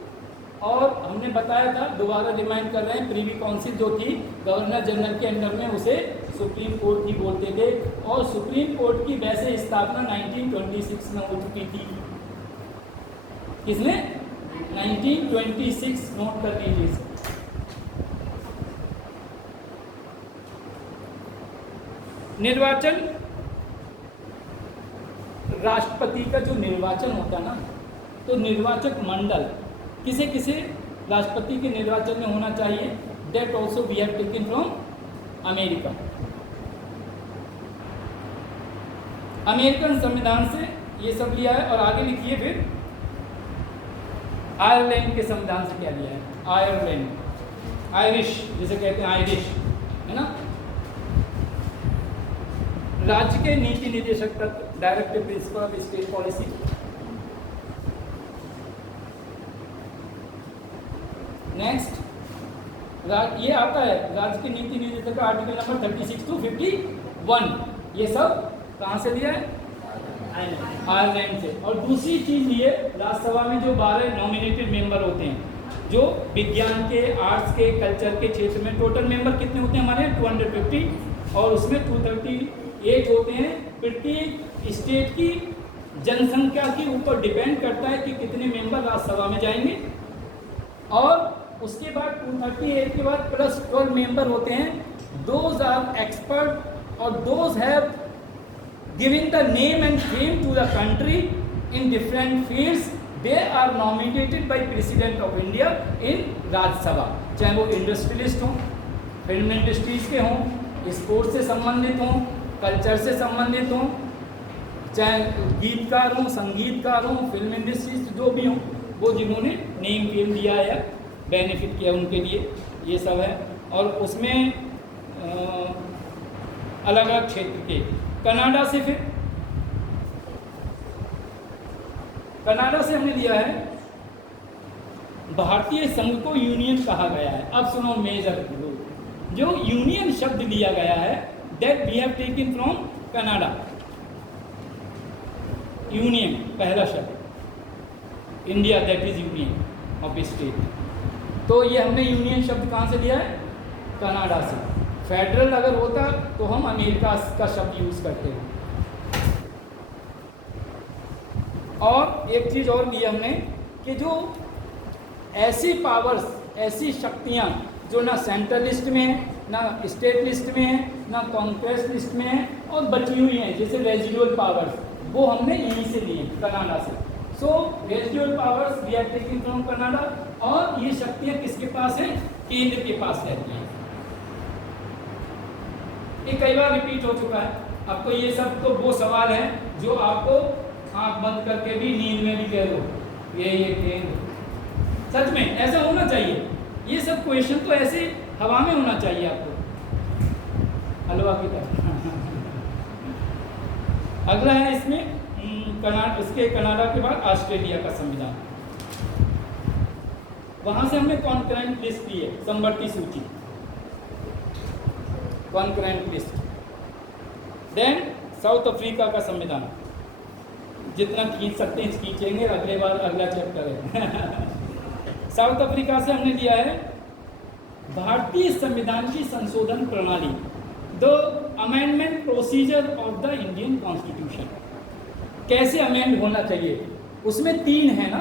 और हमने बताया था, दोबारा रिमाइंड कर रहे हैं, प्रीवी काउंसिल जो थी गवर्नर जनरल के अंडर में, उसे सुप्रीम कोर्ट ही बोलते थे, और सुप्रीम कोर्ट की वैसे स्थापना 1926 में हो चुकी थी। किसने? 1926, नोट कर लीजिए। निर्वाचन, राष्ट्रपति का जो निर्वाचन होता ना, तो निर्वाचक मंडल किसे किसे राष्ट्रपति के निर्वाचन में होना चाहिए, that also we have taken from America. American संविधान से ये सब लिया है। और आगे लिखिए फिर आयरलैंड के संविधान से क्या लिया है, आयरलैंड, आयरिश जिसे कहते हैं, आयरिश, है ना। राज्य के नीति निर्देशक तत्व, directive principle of state policy. Next, ये आता है राज्य के नीति निर्देशक का आर्टिकल नंबर 36 to 51। ये सब कहाँ से लिया है, आयरलैंड से। और दूसरी चीज ये, राज्यसभा में जो 12 नॉमिनेटेड मेंबर होते हैं, जो विज्ञान के, आर्ट्स के, कल्चर के क्षेत्र में, टोटल मेंबर कितने होते हैं हमारे 250, और उसमें 238 होते हैं। प्रत्येक स्टेट की जनसंख्या के ऊपर डिपेंड करता है कि कितने मेंबर राज्यसभा में जाएंगे। और उसके बाद 238 के बाद प्लस 12 मेंबर होते हैं, दोज आर एक्सपर्ट और those have giving the name and fame to the country in different fields, they are nominated by president of India in Rajya Sabha. चाहे वो इंडस्ट्रियलिस्ट हों, फिल्म इंडस्ट्रीज के हों, स्पोर्ट्स से संबंधित हों, कल्चर से संबंधित हों, चाहे गीतकार हों, संगीतकार हों, फिल्म इंडस्ट्रीज जो भी हों, वो जिन्होंने नेम फेम दिया या बेनिफिट किया उनके लिए ये सब है। और उसमें अलग अलग क्षेत्र के, कनाडा से, फिर कनाडा से हमने लिया है, भारतीय संघ को यूनियन कहा गया है। अब सुनो मेजर, जो यूनियन शब्द लिया गया है, that we have taken from Canada. Union पहला शब्द, India that is union of state, तो ये हमने यूनियन शब्द कहाँ से लिया है, कनाडा से। फेडरल अगर होता तो हम अमेरिका का शब्द यूज करते हैं। और एक चीज और ली हमने कि जो ऐसी पावर्स, ऐसी शक्तियां जो ना सेंट्रल लिस्ट में है, ना स्टेट लिस्ट में है, ना कांग्रेस लिस्ट में है, और बची हुई हैं जैसे रेजिडुअल पावर्स, वो हमने यहीं से लिए, कनाडा से। So residual powers we are taking from Canada. और ये शक्तियां किसके पास हैं, केंद्र के पास रहती हैं। ये कई बार रिपीट हो चुका है। आपको ये सब तो वो सवाल है जो आपको आंख बंद करके भी, नींद में भी कह दो, ये केंद्र, सच में ऐसा होना चाहिए। ये सब क्वेश्चन तो ऐसे हवा में होना चाहिए आपको, हलवा की तरह। अगला है इसमें इसके कनाडा के बाद ऑस्ट्रेलिया का संविधान। वहां से हमने कॉन्करेंट लिस्ट ली है, समवर्ती सूची, concurrent list. Then South Africa का संविधान, जितना खींच सकते हैं खींचेंगे, अगले बार अगला चैप्टर है। साउथ अफ्रीका से हमने लिया है भारतीय संविधान की संशोधन प्रणाली, the amendment procedure of the Indian constitution. कैसे अमेंड होना चाहिए, उसमें 3 है ना,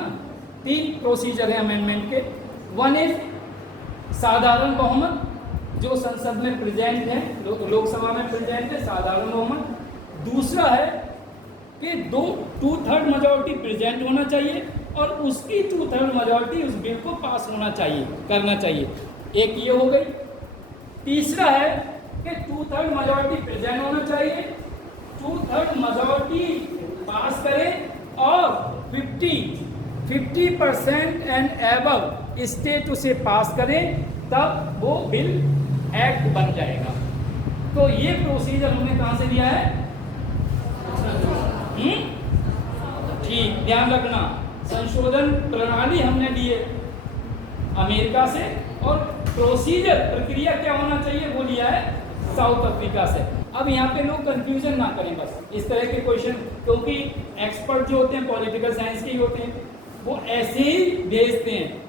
3 प्रोसीजर है अमेंडमेंट के। वन इज साधारण बहुमत, जो संसद में प्रेजेंट है, लोकसभा में प्रेजेंट है, साधारण बहुमत। दूसरा है कि 2/3 मेजॉरिटी प्रेजेंट होना चाहिए, और उसकी 2/3 मेजॉरिटी उस बिल को पास होना चाहिए, करना चाहिए। एक ये हो गई। तीसरा है कि 2/3 मेजॉरिटी प्रेजेंट होना चाहिए, 2/3 मेजॉरिटी पास करें, और 50% एंड एबव स्टेट उसे पास करें, तब वो बिल एक्ट बन जाएगा। तो ये प्रोसीजर हमने कहाँ से लिया है? ठीक, ध्यान रखना, संशोधन प्रणाली हमने ली है अमेरिका से, और प्रोसीजर प्रक्रिया क्या होना चाहिए वो लिया है साउथ अफ्रीका से। अब यहाँ पे लोग कंफ्यूजन ना करें बस इस तरह के क्वेश्चन, क्योंकि एक्सपर्ट जो होते हैं पॉलिटिकल साइंस के ही होते हैं, वो ऐसे ही भेजते हैं,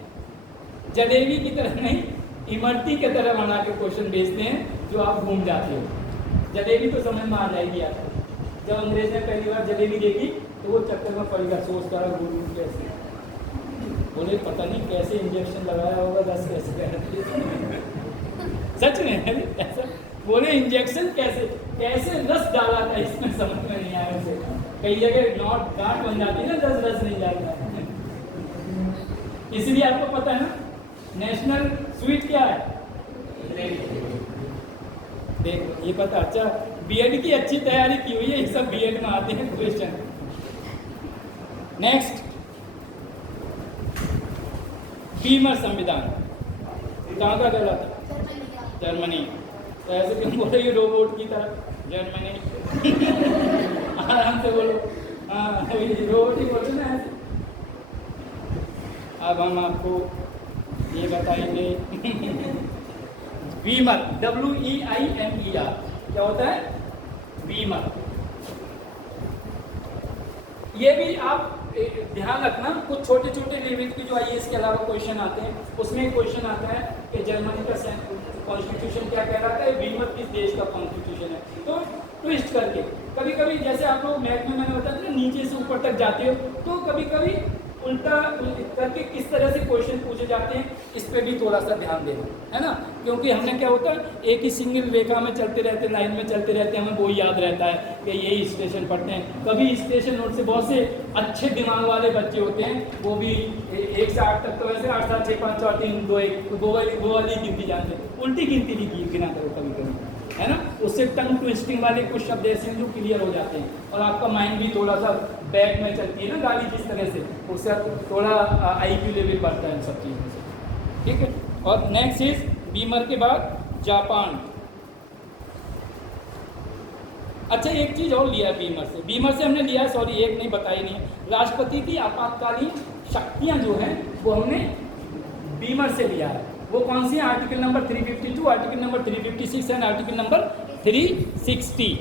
जलेबी की तरह नहीं, इमरती की तरह बना के क्वेश्चन भेजते हैं जो आप घूम जाते हो। जलेबी तो समझ में आ जाएगी आपको, जब अंग्रेज ने पहली बार जलेबी देखी तो वो चक्कर में पड़ गया, सोचता रहा गोल कैसे, बोले पता नहीं कैसे इंजेक्शन लगाया होगा, रस कैसे सच में ऐसा बोले, इंजेक्शन कैसे कैसे रस डाला था इसमें, समझ में नहीं आया उसे। कई जगह नॉट गांठ बन जाती है ना, रस नहीं जाता। इसलिए आपको पता है ना नेशनल स्वीट क्या है? देख ये पता, अच्छा बीएड की अच्छी तैयारी की हुई है, ये सब बीएड में आते हैं क्वेश्चन। नेक्स्ट, बीमर संविधान कहाँ का गला था? जर्मनी। तो ऐसे क्यों बोल रही हो रोबोट की तरह? जर्मनी आराम से बोलो, हाँ रोबोट ही बोलो ना ऐसे। अब हम आपको ये बताएंगे बीमर, WEIMER क्या होता है? बीमर। ये भी आप ध्यान रखना, कुछ छोटे छोटे लेवल के जो IAS के अलावा क्वेश्चन आते हैं, उसमें क्वेश्चन आता है कि जर्मनी का कॉन्स्टिट्यूशन क्या कह रहा है, बीमर किस देश का कॉन्स्टिट्यूशन है। तो ट्विस्ट करके कभी कभी, जैसे आप लोग मैथ में मैंने बताया था नीचे से ऊपर तक जाते हो, तो कभी कभी उल्टा करके किस तरह से क्वेश्चन पूछे जाते हैं, इस पे भी थोड़ा सा ध्यान देना है ना, क्योंकि हमने क्या होता है एक ही सिंगल रेखा में चलते रहते, लाइन में चलते रहते, हमें वो याद रहता है कि यही स्टेशन पढ़ते हैं। कभी स्टेशन नोट से बहुत से अच्छे दिमाग वाले बच्चे होते हैं, वो भी 1 से 8 तक, तो वैसे 8 7 6 5 4 3 2 1 वो वाली गिनती जानते हैं, उल्टी गिनती भी गिना करो कभी कभी, है ना। उससे टंग ट्विस्टिंग वाले कुछ शब्द ऐसे हैं जो क्लियर हो जाते हैं, और आपका माइंड भी थोड़ा सा बैक में चलती है ना गाड़ी जिस तरह से, उससे थोड़ा IQ लेवल बढ़ता है इन सब चीज़ों से, ठीक है। और नेक्स्ट इज बीमर के बाद जापान। अच्छा एक चीज़ और लिया है बीमर से हमने लिया है, सॉरी एक नहीं बताई नहीं, राष्ट्रपति की आपातकालीन शक्तियाँ जो हैं वो हमने बीमर से लिया है। वो कौन सी है? Article number 352, article number 356 and article number 360।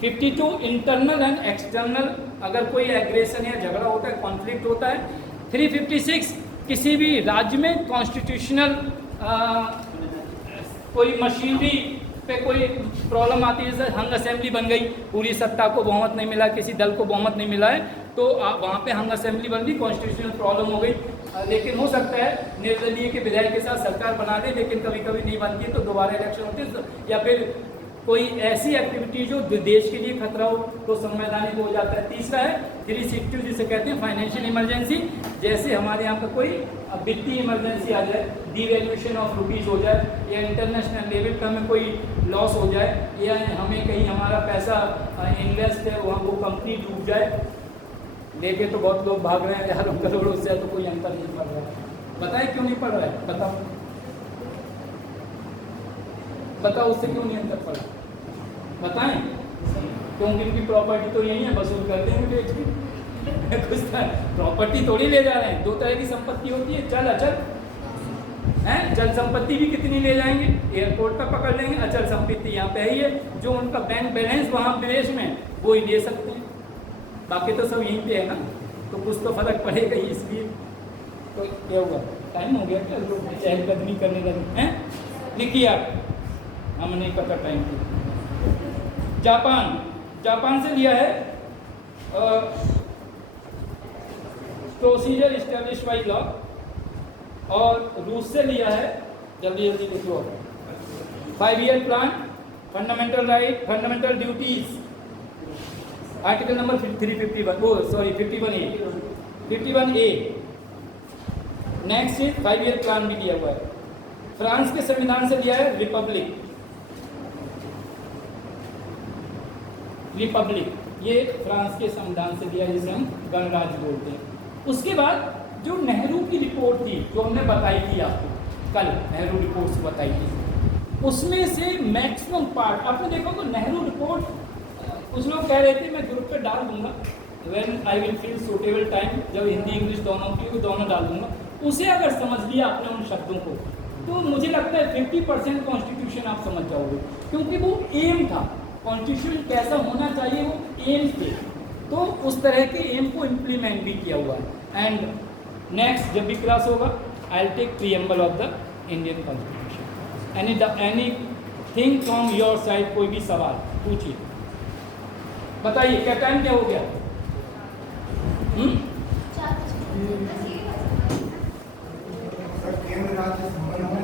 52 internal and external, अगर कोई एग्रेशन या झगड़ा होता है, कॉन्फ्लिक्ट होता है। 356 किसी भी राज्य में कॉन्स्टिट्यूशनल कोई मशीनरी पे कोई प्रॉब्लम आती है, जैसे हंग असेंबली बन गई, पूरी सत्ता को बहुमत नहीं मिला, किसी दल को बहुमत नहीं मिला है, तो वहाँ पे हंग असेंबली बन गई, कॉन्स्टिट्यूशनल प्रॉब्लम हो गई। लेकिन हो सकता है निर्दलीय के विधायक के साथ सरकार बना दे, लेकिन कभी कभी नहीं बनती है, तो दोबारा इलेक्शन होते हैं, या फिर कोई ऐसी एक्टिविटी जो देश के लिए खतरा हो तो संवैधानिक हो जाता है। तीसरा है 360 जिसे कहते हैं फाइनेंशियल इमरजेंसी, जैसे हमारे यहाँ पर कोई वित्तीय इमरजेंसी आ जाए, डिवैल्यूएशन ऑफ रुपीज़ हो जाए, या इंटरनेशनल लेवल पर हमें कोई लॉस हो जाए, या हमें कहीं हमारा पैसा इन्वेस्ट है वहाँ वो कंपनी डूब जाए, लेके तो बहुत लोग भाग रहे हैं यार करोड़ों से, तो कोई अंतर नहीं पड़ रहा है। बताए क्यों नहीं पड़ रहा है? बताओ उससे क्यों नहीं अंतर पड़ा? बताएं, क्योंकि इनकी प्रॉपर्टी तो यही है, वसूल करते हैं बेच के कुछ प्रॉपर्टी थोड़ी ले जा रहे हैं। दो तरह की संपत्ति होती है, चल अचल है। चल संपत्ति भी कितनी ले जाएंगे, एयरपोर्ट पर पकड़ लेंगे, अचल संपत्ति यहाँ पे ही है, जो उनका बैंक बैलेंस वहाँ विदेश में वो ही ले सकते हैं, बाकी तो सब यहीं पे है ना, तो कुछ तो फर्क पड़ेगा ही। इसलिए तो क्या हुआ, टाइम हो गया क्या? लोग चहलकदमी करने लगे हैं। लिखिए आप, हम नहीं पता टाइम की। जापान से लिया है प्रोसीजर इस्टेब्लिश बाई लॉ, और रूस से लिया है, जल्दी जल्दी लिखो, 5 year plan, fundamental right, fundamental duties, article number 51A। Next is 5 year plan भी दिया हुआ है। फ्रांस के संविधान से लिया है रिपब्लिक, ये फ्रांस के संविधान से लिया है, जिसे हम गणराज्य बोलते हैं। उसके बाद जो नेहरू की रिपोर्ट थी, जो हमने बताई थी आपको कल, नेहरू रिपोर्ट से बताई थी, उसमें से मैक्सिमम पार्ट आपने देखा तो नेहरू रिपोर्ट, कुछ लोग कह रहे थे मैं ग्रुप पे डाल दूंगा when I will feel suitable time, जब हिंदी इंग्लिश दोनों की दोनों डाल दूंगा, उसे अगर समझ लिया आपने उन शब्दों को तो मुझे लगता है 50% कॉन्स्टिट्यूशन आप समझ जाओगे, क्योंकि वो एम था, कॉन्स्टिट्यूशन कैसा होना चाहिए वो एम थे, तो उस तरह के एम को इम्प्लीमेंट भी किया हुआ है। एंड नेक्स्ट जब भी क्लास होगा I will take preamble of the Indian constitution. Any thing from your side, कोई भी सवाल पूछिए, बताइए क्या टाइम क्या हो गया? केंद्र राज्य संबंध में